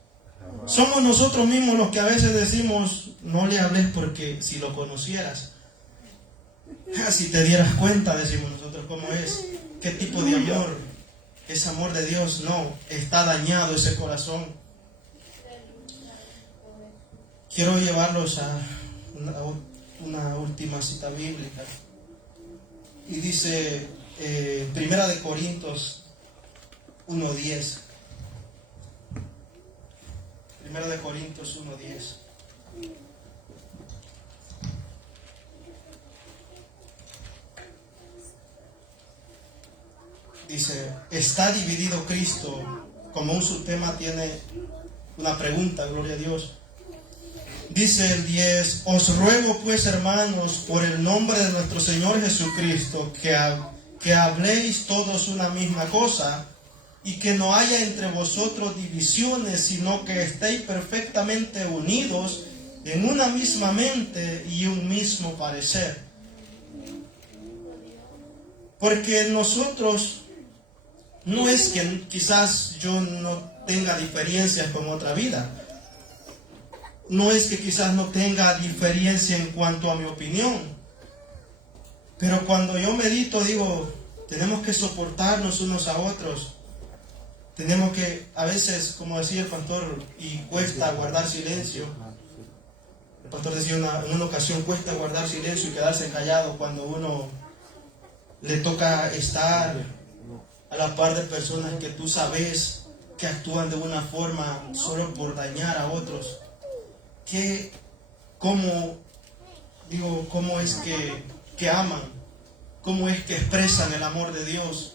Somos nosotros mismos los que a veces decimos, no le hables porque si lo conocieras, si te dieras cuenta, decimos nosotros cómo es, qué tipo de amor, es amor de Dios. No, está dañado ese corazón. Quiero llevarlos a una última cita bíblica. Y dice, Primera de Corintios 1:10. Primera de Corintios 1:10. Dice, ¿está dividido Cristo? Como un subtema tiene una pregunta, gloria a Dios. Dice el 10, os ruego pues, hermanos, por el nombre de nuestro Señor Jesucristo, que habléis todos una misma cosa, y que no haya entre vosotros divisiones, sino que estéis perfectamente unidos en una misma mente y un mismo parecer. Porque nosotros, no es que quizás yo no tenga diferencias con otra vida, no es que quizás no tenga diferencia en cuanto a mi opinión, pero cuando yo medito digo, tenemos que soportarnos unos a otros. Tenemos que, a veces, como decía el pastor, y cuesta guardar silencio. El pastor decía en una ocasión, cuesta guardar silencio y quedarse callado cuando uno le toca estar a la par de personas que tú sabes que actúan de una forma solo por dañar a otros. ¿Cómo es que aman? ¿Cómo es que expresan el amor de Dios?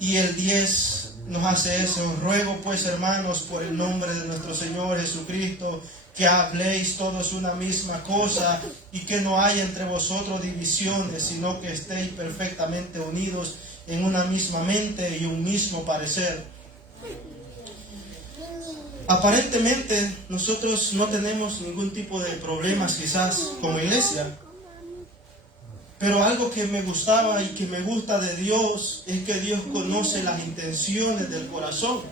Y el 10 nos hace eso. Ruego pues, hermanos, por el nombre de nuestro Señor Jesucristo, que habléis todos una misma cosa y que no haya entre vosotros divisiones, sino que estéis perfectamente unidos en una misma mente y un mismo parecer. Aparentemente nosotros no tenemos ningún tipo de problemas quizás como iglesia. Pero algo que me gustaba y que me gusta de Dios es que Dios conoce las intenciones del corazón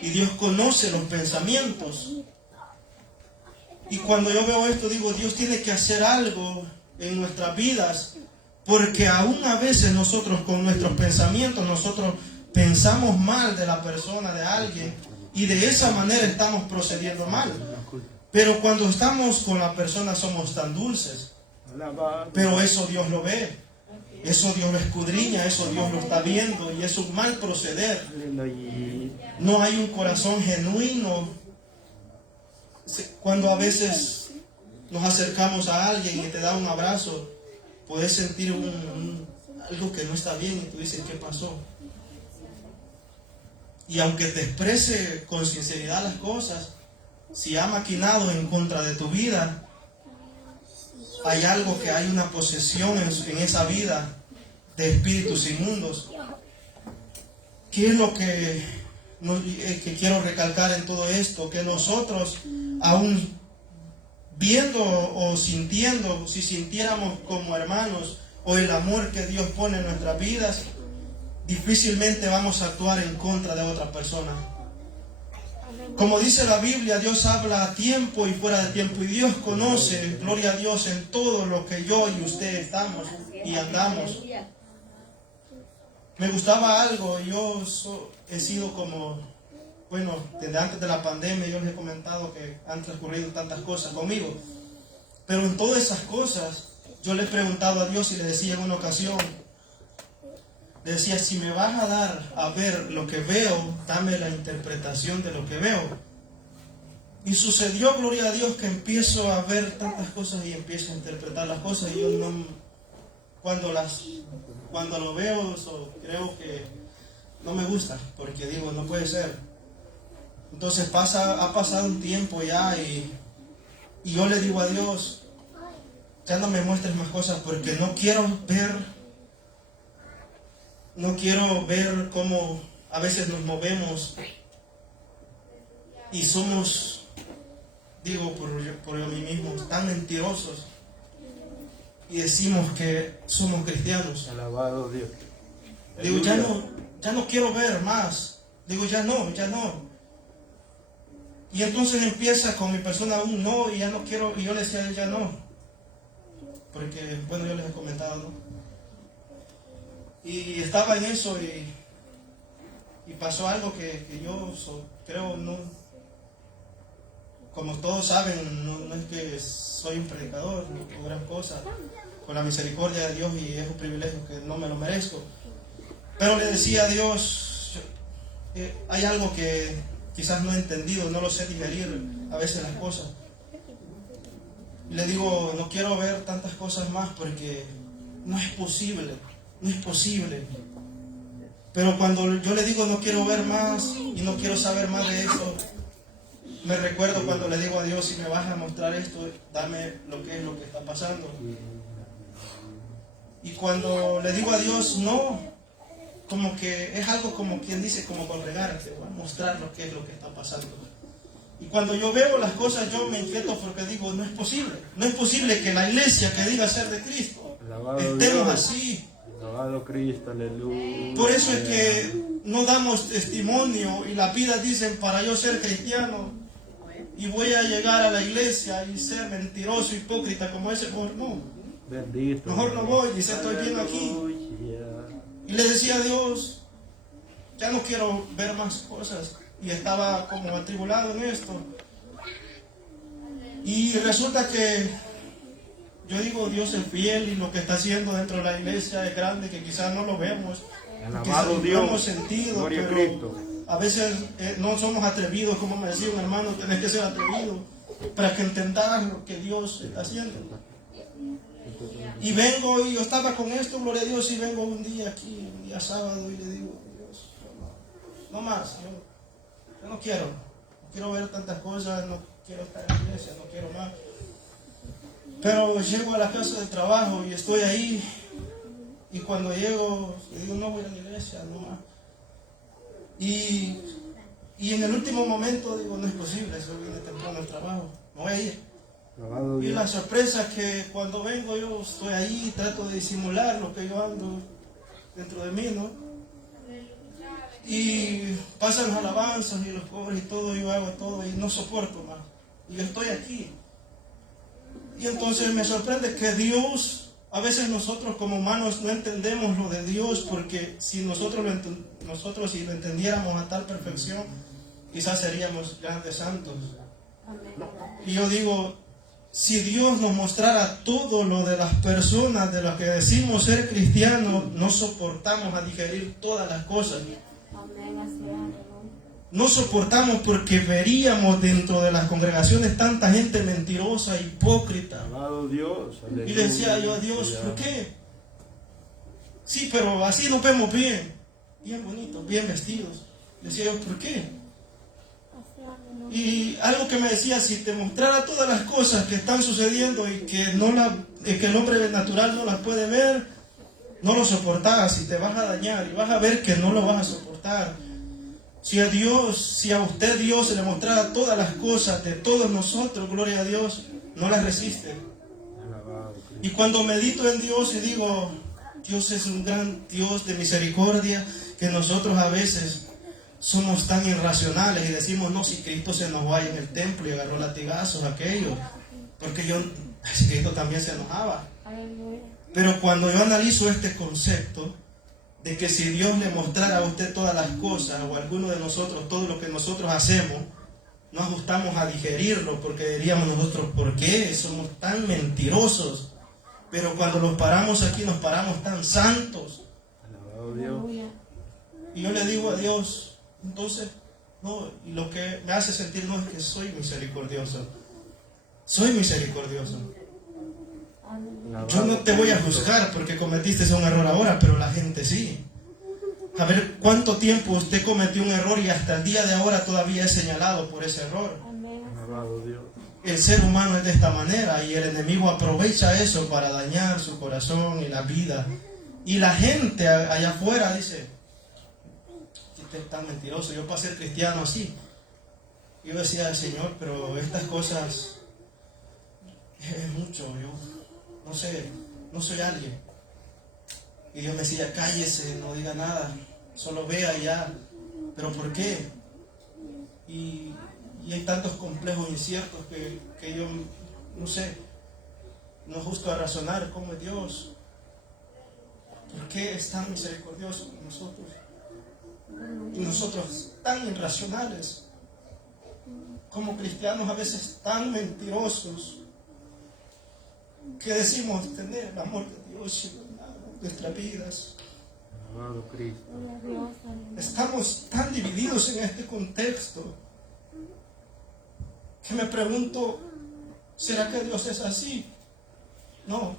y Dios conoce los pensamientos. Y cuando yo veo esto digo, Dios tiene que hacer algo en nuestras vidas, porque aún a veces nosotros con nuestros pensamientos, nosotros pensamos mal de la persona, de alguien, y de esa manera estamos procediendo mal. Pero cuando estamos con la persona somos tan dulces. Pero eso Dios lo ve, eso Dios lo escudriña, eso Dios lo está viendo y es un mal proceder. No hay un corazón genuino. Cuando a veces nos acercamos a alguien y te da un abrazo, puedes sentir algo que no está bien y tú dices, ¿qué pasó? Y aunque te exprese con sinceridad las cosas, si ha maquinado en contra de tu vida, hay algo que hay una posesión en esa vida de espíritus inmundos. ¿Qué es lo que quiero recalcar en todo esto? Que nosotros, aún viendo o sintiendo, si sintiéramos como hermanos o el amor que Dios pone en nuestras vidas, difícilmente vamos a actuar en contra de otra persona. Como dice la Biblia, Dios habla a tiempo y fuera de tiempo, y Dios conoce, gloria a Dios, en todo lo que yo y usted estamos y andamos. Me gustaba algo, yo he sido como, bueno, desde antes de la pandemia yo les he comentado que han transcurrido tantas cosas conmigo, pero en todas esas cosas yo le he preguntado a Dios y le decía en una ocasión, le decía, si me vas a dar a ver lo que veo, dame la interpretación de lo que veo. Y sucedió, gloria a Dios, que empiezo a ver tantas cosas y empiezo a interpretar las cosas. Y yo no, cuando lo veo, creo que no me gusta, porque digo, no puede ser. Entonces ha pasado un tiempo ya y yo le digo a Dios, ya no me muestres más cosas porque no quiero ver cómo a veces nos movemos y somos, digo por mí mismo, tan mentirosos y decimos que somos cristianos. Alabado Dios. Digo, ya no quiero ver más. Digo, ya no. Y entonces empieza con mi persona un no, y ya no quiero, y yo le decía a él ya no. Porque, bueno, yo les he comentado, ¿no? Y estaba en eso y pasó algo que yo creo no, como todos saben, no es que soy un predicador o gran cosa, con la misericordia de Dios, y es un privilegio que no me lo merezco. Pero le decía a Dios, hay algo que quizás no he entendido, no lo sé digerir a veces las cosas. Y le digo, no quiero ver tantas cosas más porque no es posible, no es posible. Pero cuando yo le digo no quiero ver más y no quiero saber más de eso, me recuerdo cuando le digo a Dios, si me vas a mostrar esto, dame lo que está pasando. Y cuando le digo a Dios no, como que es algo como quien dice, como congregarte, voy a mostrar lo que está pasando. Y cuando yo veo las cosas, yo me inquieto porque digo, no es posible que la iglesia que diga ser de Cristo, estemos así. Alabado Cristo, aleluya. Por eso es que no damos testimonio, y las vidas dicen, para yo ser cristiano y voy a llegar a la iglesia y ser mentiroso, hipócrita como ese, mejor no. Bendito. Mejor no voy, dice, estoy bien aquí. Y le decía a Dios, ya no quiero ver más cosas. Y estaba como atribulado en esto. Y resulta que yo digo, Dios es fiel, y lo que está haciendo dentro de la iglesia es grande, que quizás no lo vemos, Alabado quizás Dios. no hemos sentido, Gloria a pero Cristo. a veces no somos atrevidos, como me decía un hermano, tenés que ser atrevido para que entendas lo que Dios está haciendo. Y vengo, y yo estaba con esto, gloria a Dios, y vengo un día aquí, un día sábado, y le digo, Dios, no más, yo no quiero ver tantas cosas, no quiero estar en la iglesia, no quiero más. Pero llego a la casa de trabajo y estoy ahí, y cuando llego, le digo, no voy a la iglesia, no más. Y en el último momento digo, no es posible, eso viene temprano al trabajo, me voy a ir. Alabado Y Dios. la sorpresa es que cuando vengo yo estoy ahí, trato de disimular lo que yo ando dentro de mí, ¿no? Y pasan las alabanzas y los cobres y todo, yo hago todo y no soporto más. Y yo estoy aquí. Y entonces me sorprende que Dios, a veces nosotros como humanos no entendemos lo de Dios, porque si nosotros si lo entendiéramos a tal perfección, quizás seríamos grandes santos. Y yo digo, si Dios nos mostrara todo lo de las personas de las que decimos ser cristianos, no soportamos a digerir todas las cosas. No soportamos porque veríamos dentro de las congregaciones tanta gente mentirosa, hipócrita. Alabado Dios. Aleluya. Y le decía yo a Dios, ¿por qué? Sí, pero así nos vemos bien bonitos, bien vestidos. Le decía yo, ¿por qué? Y algo que me decía, si te mostrara todas las cosas que están sucediendo y que el hombre natural no las puede ver, no lo soportás y te vas a dañar y vas a ver que no lo vas a soportar. Si a usted Dios se le mostrara todas las cosas de todos nosotros, gloria a Dios, no las resiste. Alabado Cristo. Y cuando medito en Dios y digo, Dios es un gran Dios de misericordia, que nosotros a veces somos tan irracionales y decimos, no, si Cristo se enojó ahí en el templo y agarró latigazos aquellos, porque si Cristo también se enojaba. Pero cuando yo analizo este concepto de que si Dios le mostrara a usted todas las cosas, o a alguno de nosotros todo lo que nosotros hacemos, no ajustamos a digerirlo, porque diríamos nosotros, ¿por qué somos tan mentirosos? Pero cuando nos paramos aquí, nos paramos tan santos. Alabado Dios. Y yo le digo a Dios, entonces, no, y lo que me hace sentir no es que soy misericordioso. Soy misericordioso. Yo no te voy a juzgar porque cometiste un error ahora, pero la gente sí. A ver cuánto tiempo usted cometió un error y hasta el día de ahora todavía es señalado por ese error. Alabado Dios. El ser humano es de esta manera y el enemigo aprovecha eso para dañar su corazón y la vida. Y la gente allá afuera dice, este es tan mentiroso, yo para ser cristiano así. Yo decía, Señor, pero estas cosas es mucho, yo no sé, no soy alguien. Y Dios me decía, cállese, no diga nada, solo vea y ya. ¿Pero por qué? Y Y hay tantos complejos inciertos que yo, no sé, no justo a razonar cómo es Dios. ¿Por qué es tan misericordioso con nosotros? Y nosotros tan irracionales, como cristianos a veces tan mentirosos, que decimos tener el amor de Dios en nuestras vidas. Alabado Cristo. Estamos tan divididos en este contexto que me pregunto, ¿será que Dios es así? No.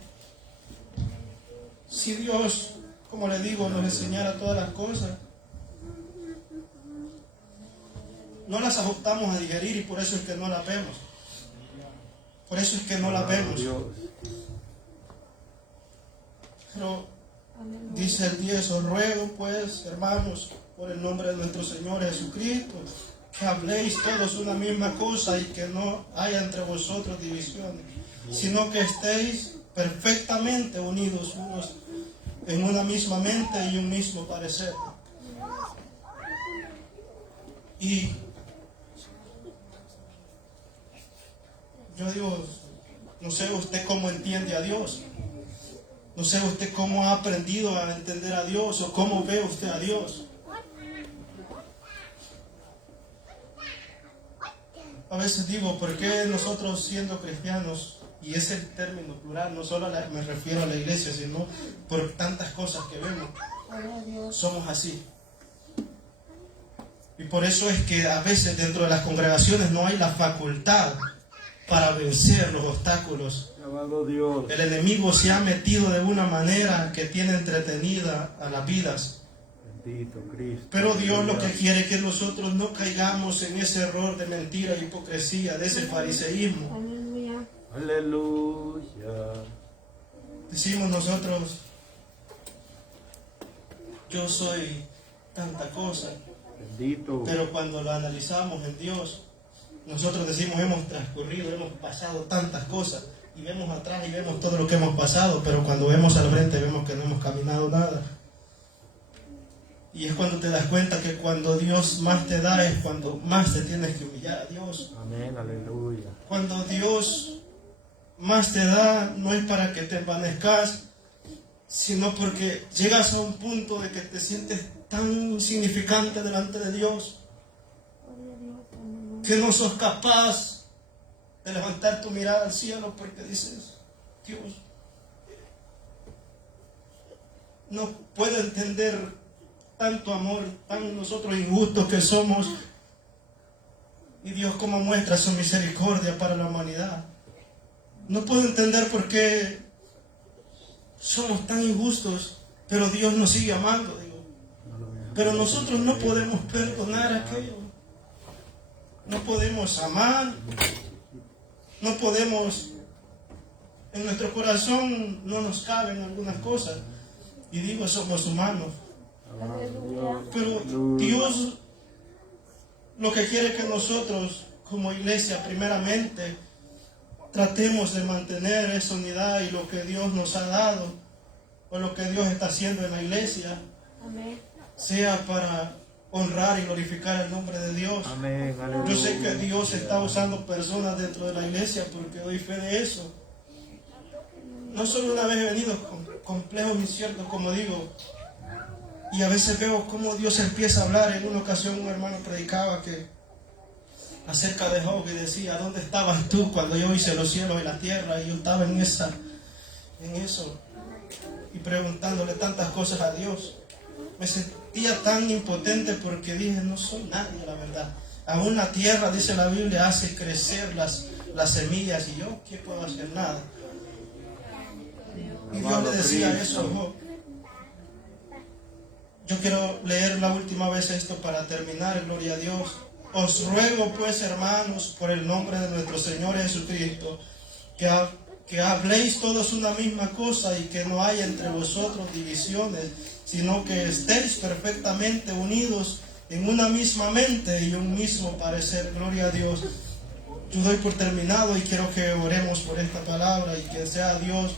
Si Dios, como le digo, nos enseñara todas las cosas, no las ajustamos a digerir y por eso es que no las vemos. Por eso es que no las Alabado vemos. Dios. Pero dice el 10, os ruego pues, hermanos, por el nombre de nuestro Señor Jesucristo, que habléis todos una misma cosa y que no haya entre vosotros divisiones, sino que estéis perfectamente unidos unos en una misma mente y un mismo parecer. Y yo digo, no sé usted cómo entiende a Dios, no sé usted cómo ha aprendido a entender a Dios o cómo ve usted a Dios. A veces digo, ¿por qué nosotros siendo cristianos, y es el término plural, no solo me refiero a la iglesia, sino por tantas cosas que vemos, somos así? Y por eso es que a veces dentro de las congregaciones no hay la facultad para vencer los obstáculos. Alabado Dios. El enemigo se ha metido de una manera que tiene entretenida a las vidas. Bendito Cristo. Pero Dios lo que quiere es que nosotros no caigamos en ese error de mentira e hipocresía, de ese fariseísmo. Aleluya. Decimos nosotros, yo soy tanta cosa, Bendito. pero cuando lo analizamos en Dios, nosotros decimos, hemos pasado tantas cosas, y vemos atrás y vemos todo lo que hemos pasado, pero cuando vemos al frente vemos que no hemos caminado nada. Y es cuando te das cuenta que cuando Dios más te da es cuando más te tienes que humillar a Dios. Amén, aleluya. Cuando Dios más te da, no es para que te envanezcas, sino porque llegas a un punto de que te sientes tan insignificante delante de Dios, que no sos capaz de levantar tu mirada al cielo porque dices, Dios, no puedo entender tanto amor, tan nosotros injustos que somos, y Dios como muestra su misericordia para la humanidad. No puedo entender por qué somos tan injustos, pero Dios nos sigue amando, digo. Pero nosotros no podemos perdonar aquello, no podemos amar, no podemos, en nuestro corazón no nos caben algunas cosas, y digo, somos humanos. Pero Dios lo que quiere que nosotros como iglesia primeramente tratemos de mantener esa unidad y lo que Dios nos ha dado o lo que Dios está haciendo en la iglesia sea para honrar y glorificar el nombre de Dios. Amén, aleluya. Yo sé que Dios está usando personas dentro de la iglesia porque doy fe de eso. No solo una vez he venido con complejos inciertos, como digo, y a veces veo cómo Dios empieza a hablar. En una ocasión un hermano predicaba que acerca de Job y decía, ¿dónde estabas tú cuando yo hice los cielos y la tierra? Y yo estaba en eso, y preguntándole tantas cosas a Dios. Me sentía tan impotente porque dije, no soy nadie, la verdad. Aún la tierra, dice la Biblia, hace crecer las semillas, y yo, ¿qué puedo hacer? Nada. Y Dios le decía eso a Job. Yo quiero leer la última vez esto para terminar, gloria a Dios. Os ruego pues, hermanos, por el nombre de nuestro Señor Jesucristo, que habléis todos una misma cosa y que no haya entre vosotros divisiones, sino que estéis perfectamente unidos en una misma mente y un mismo parecer. Gloria a Dios. Yo doy por terminado y quiero que oremos por esta palabra y que sea Dios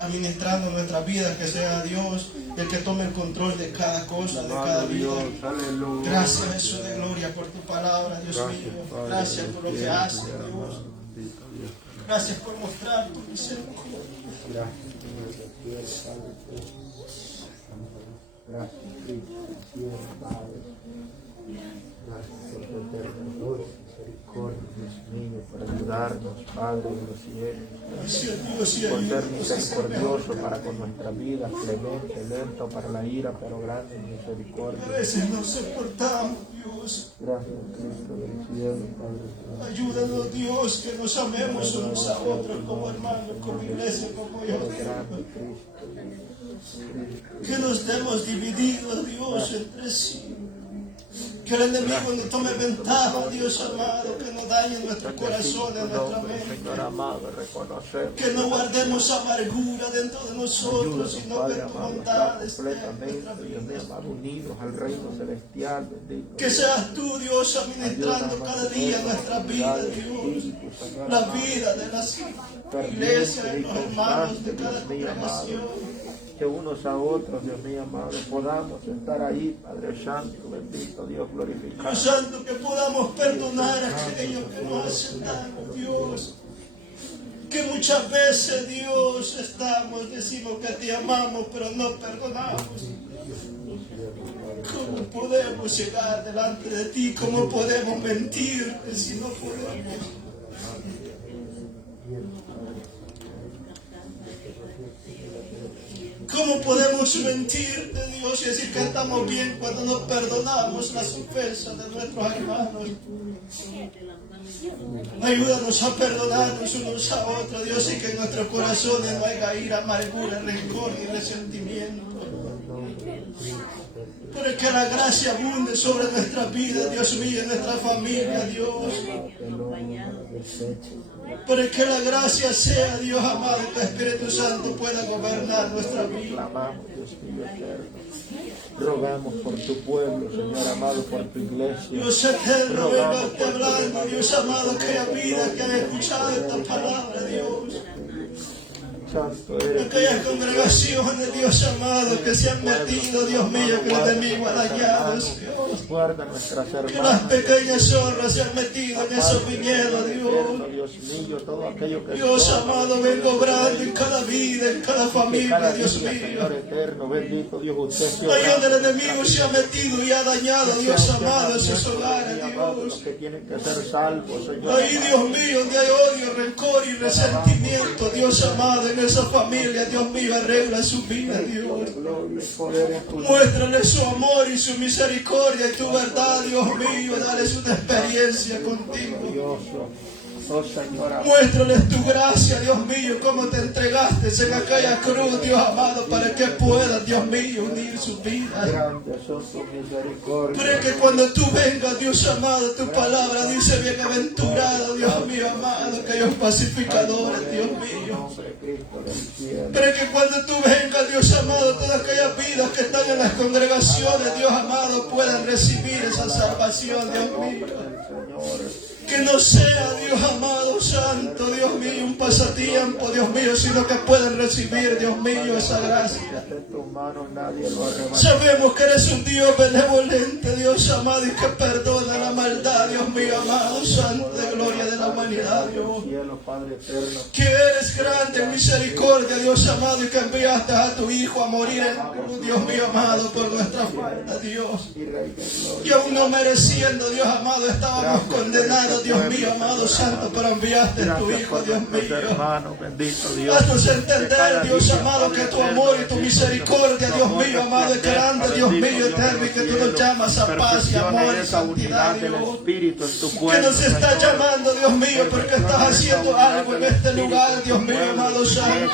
administrando nuestras vidas, que sea Dios el que tome el control de cada cosa, de cada Amado vida. Dios, aleluya. Gracias, Jesús de gloria, por tu palabra, Dios Gracias, mío. Padre, Gracias por lo que haces, Dios. bendito Dios. Gracias por mostrar tu misericordia. Gracias, Señor del cielo, Padre Cristo. Gracias, Cristo del cielo, Padre. Gracias por tu eterna dulce misericordia, Dios mío, por ayudarnos, Padre de los cielos. Gracias, Dios, y Por ser ayúdanos a ser misericordioso mejor. para con nuestra vida, clemente, lento para la ira, pero grande en A misericordia. veces nos soportamos, Dios. Gracias, Cristo del cielo, Padre Santo. Ayúdanos, Dios, que nos amemos unos a otros como hermanos, como iglesia, como hijos de Grande Dios. Cristo, Cristo. Que no estemos divididos, Dios, entre sí. Que el enemigo no tome ventaja, Dios amado, que no dañe nuestros corazones, nuestra mente. Señor amado, reconocemos Que no guardemos amargura dentro de nosotros, sino que Padre tu amado, bondad estar esté en completamente, nuestra Dios mío, vida. amado, unidos al reino celestial, bendito. Que seas tú, Dios, administrando cada día nuestra vida, Dios. La vida de las iglesias, de los hermanos de cada congregación. Que unos a otros, Dios mío amado, podamos estar ahí, Padre Santo, bendito Dios, glorificado. Dios Santo, que podamos perdonar a aquellos que nos hacen daño, Dios. Que muchas veces, Dios, decimos que te amamos, pero no perdonamos. ¿Cómo podemos llegar delante de ti? ¿Cómo podemos mentirte si no podemos? ¿Cómo podemos mentirte, Dios, y decir que estamos bien cuando no perdonamos las ofensas de nuestros hermanos? Ayúdanos a perdonarnos unos a otros, Dios, y que en nuestros corazones no haya ira, amargura, rencor y resentimiento. Pero que la gracia abunde sobre nuestras vidas, Dios mío, en nuestra familia, Dios. Pero que la gracia sea, Dios amado, y tu Espíritu Santo pueda gobernar nuestra vida. Clamamos, Dios mío eterno. Rogamos por tu pueblo, Señor amado, por tu iglesia. Dios eterno, venga te hablando, Dios amado, aquella vida que han escuchado esta palabra, Dios. Santo eres. Aquellas congregaciones, Dios amado, que se han metido, Dios mío, que el enemigo ha dañado, Dios. Guarda nuestras Que las hermanas. pequeñas zorras se han metido en esos viñedos, Dios. Dios mío, todo aquello que Dios amado, vengo obrando en cada vida, en cada familia, cada Dios día, mío. Señor eterno, bendito Dios, usted se Ahí donde el enemigo se ha metido y ha dañado, Dios amado, esos hogares, los Dios. que tienen que ser salvos, Señor. Ahí, Dios mío, donde hay odio, rencor y resentimiento, Dios amado, en esa familia, Dios mío, arregla su vida, Dios. Gloria y poder en tu nombre. Muéstrale su amor y su misericordia y tu verdad, Dios mío, dale una experiencia contigo. Glorioso. Oh Señor amado. Muéstrales tu gracia, Dios mío, cómo te entregaste en aquella cruz, Dios amado, para que puedan, Dios mío, unir sus vidas. Grandes son tus misericordias. Pero que cuando tú vengas, Dios amado, tu palabra dice bienaventurado, Dios mío amado, aquellos pacificadores, Dios mío. Nombre Cristo del cielo. Pero que cuando tú vengas, Dios amado, todas aquellas vidas que están en las congregaciones, Dios amado, puedan recibir esa salvación, Dios mío. Señor. Que no sea, Dios amado, santo, Dios mío, un pasatiempo, Dios mío, sino que puedan recibir, Dios mío, esa gracia. De tus manos nadie lo arrebata. Sabemos que eres un Dios benevolente, Dios amado, y que perdona la maldad, Dios mío, amado, santo de gloria de la humanidad, Dios. Cielo, Padre eterno. Que eres grande en misericordia, Dios amado, y que enviaste a tu Hijo a morir en cruz, Dios mío, amado, por nuestra falta, Dios. Y Rey de gloria. Y aún no mereciendo, Dios amado, estábamos condenados, Dios mío, amado, santo, pero enviaste a tu Hijo, Dios mío. Hermano, bendito Dios. Haznos entender, Dios amado, que tu amor y tu misericordia, Dios mío, amado, es grande, Dios mío, eterno, y que tú nos llamas a paz y amor y esa unidad santidad, del Dios. Espíritu en tu Que pueblo. nos está llamando, Dios mío, porque estás haciendo algo en este lugar, Dios mío, amado, santo.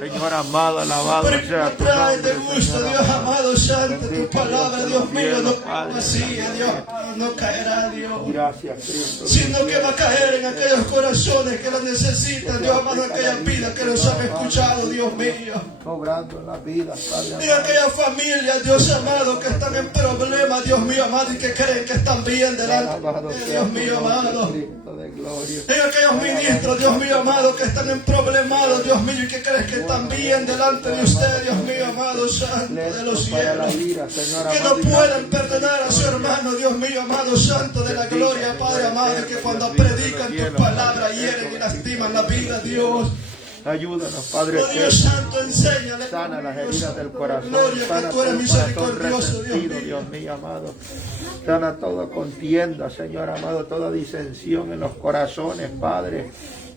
Señor amado, alabado Porque sea nos tu trae de nombre, gusto, Señor Dios amado. amado, santo, tu palabra, Dios mío, no Padre. vacía, Dios, no caerá, Dios. Gracias, Cristo. Sino que va a caer en aquellos corazones que lo necesitan, Dios amado, aquellas vidas que nos han escuchado, Dios mío. Obrando en las vidas, Padre Y amado. aquellas familias, Dios amado, que están en problemas, Dios mío amado, y que creen que están bien delante Alabado de sea Dios tu mío nombre, amado. Cristo de gloria. Y aquellos ministros, Dios mío amado, que están en problemas, Dios mío, y que creen que están bien delante de usted, Dios mío amado, santo de los Listo para la cielos. ira, Señor Que no amado, y puedan gracias, perdonar a su hermano, Dios mío amado, santo de la gloria, Padre amado, y que cuando predican tus palabras hieren y lastiman la vida, Dios. Ayúdanos, Padre Oh Dios eterno. santo, enséñale. Sana las heridas del corazón. Gloria, Sana que tú eres todo corazón misericordioso, Dios resentido, mío. Dios mío amado. Sana toda contienda, Señor amado, toda disensión en los corazones, Padre.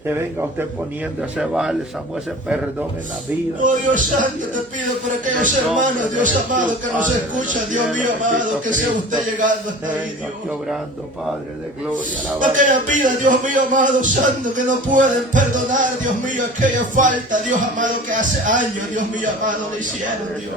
Que venga usted poniendo ese bálsamo, ese perdón en la vida. Oh Dios santo, te pido por aquellos hermanos, Dios amado, que nos escuchan, Dios mío amado, que sea usted llegando hasta ahí, Venga Dios. aquí obrando, Padre de gloria. Alabado. Aquellas vidas, Dios mío amado, santo, que no pueden perdonar, Dios mío, aquella falta, Dios amado, que hace años, Dios mío amado, le hicieron, Dios.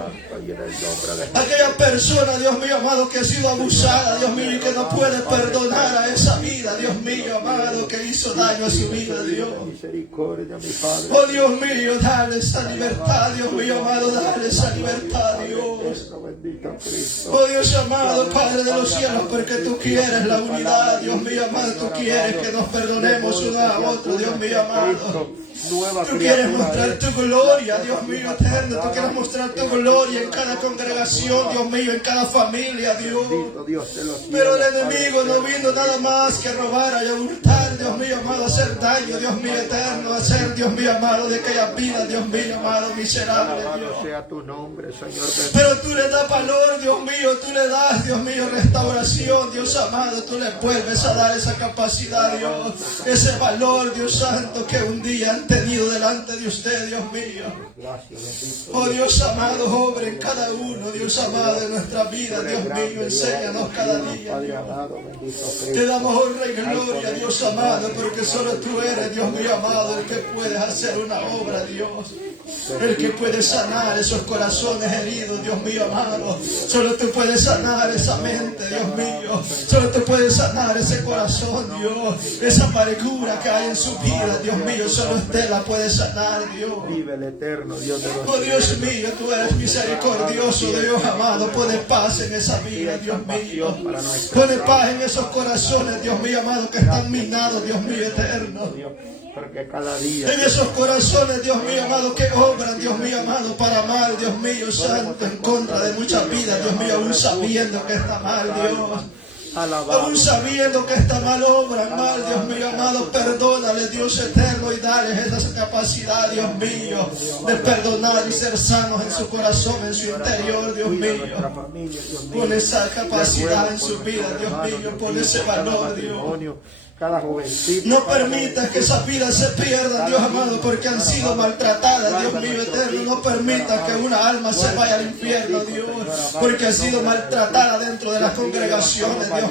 Y en el nombre de Aquella persona, Dios mío amado, que ha sido abusada, Dios mío, y que no puede perdonar a esa vida, Dios mío amado, que hizo daño a su vida, Dios. Misericordia, mi Padre. Oh Dios mío, dale esa libertad, Dios mío amado, dale esa libertad, Dios. Bendito Cristo. Oh Dios amado, Padre de los cielos, porque tú quieres la unidad, Dios mío amado, tú quieres que nos perdonemos uno a otro, Dios mío amado. Nueva Tú quieres criatura mostrar es. tu gloria, Dios mío eterno. Tú quieres mostrar tu gloria en cada congregación, Dios mío, en cada familia, Dios. Bendito Dios de los cielos, Pero el Padre enemigo no eterno. vino nada más que robar y a hurtar, Dios mío amado, hacer daño, Dios mío eterno, hacer, Dios mío amado, de aquella vida, Dios mío amado, miserable, Alabado Dios. sea tu nombre, Señor. Pero tú le das valor, Dios mío, tú le das, Dios mío, restauración, Dios amado, tú le vuelves a dar esa capacidad, Dios, ese valor, Dios santo, que un día han tenido delante de usted, Dios mío. Gracias, bendito. Oh Dios amado, obra en cada uno, Dios amado, de nuestra vida, Dios mío, enséñanos cada día, Padre Dios. amado, bendito Te Cristo. damos honra y gloria, Dios amado, porque solo tú eres, Dios mío amado, el que puedes hacer una obra, Dios. El que puede sanar esos corazones heridos, Dios mío amado. Solo tú puedes sanar esa mente, Dios mío. Solo tú puedes sanar ese corazón, Dios. Esa amargura que hay en su vida, Dios mío. Solo usted la puede sanar, Dios. Vive el eterno Dios de los Oh Dios mío, tú eres misericordioso, Dios amado. Pone paz en esa vida, Dios mío. Pone paz en esos corazones, Dios mío amado, que están minados, Dios mío eterno. Dios, porque cada día En esos corazones, Dios mío amado, que obran, Dios mío amado, para mal, Dios mío santo, en contra de muchas vidas, Dios mío, aún sabiendo que está mal, Dios. alabado. Aún sabiendo que está mal, obran mal, Dios mío amado, perdónale, Dios eterno, y dale esa capacidad, Dios mío, de perdonar y ser sanos en su corazón, en su interior, Dios Cuida mío. nuestra familia, Dios mío. Pon esa capacidad en Por su vida, nuestros Dios hermanos, mío, Dios pon mío, ese cada valor, Dios. matrimonio, cada jovencito. No cada permitas que esas vidas se pierdan, Dios amado, porque han sido maltratadas, Dios mío eterno. No permitas que una alma se vaya al infierno, Dios, porque ha sido maltratada dentro de las congregaciones, Dios.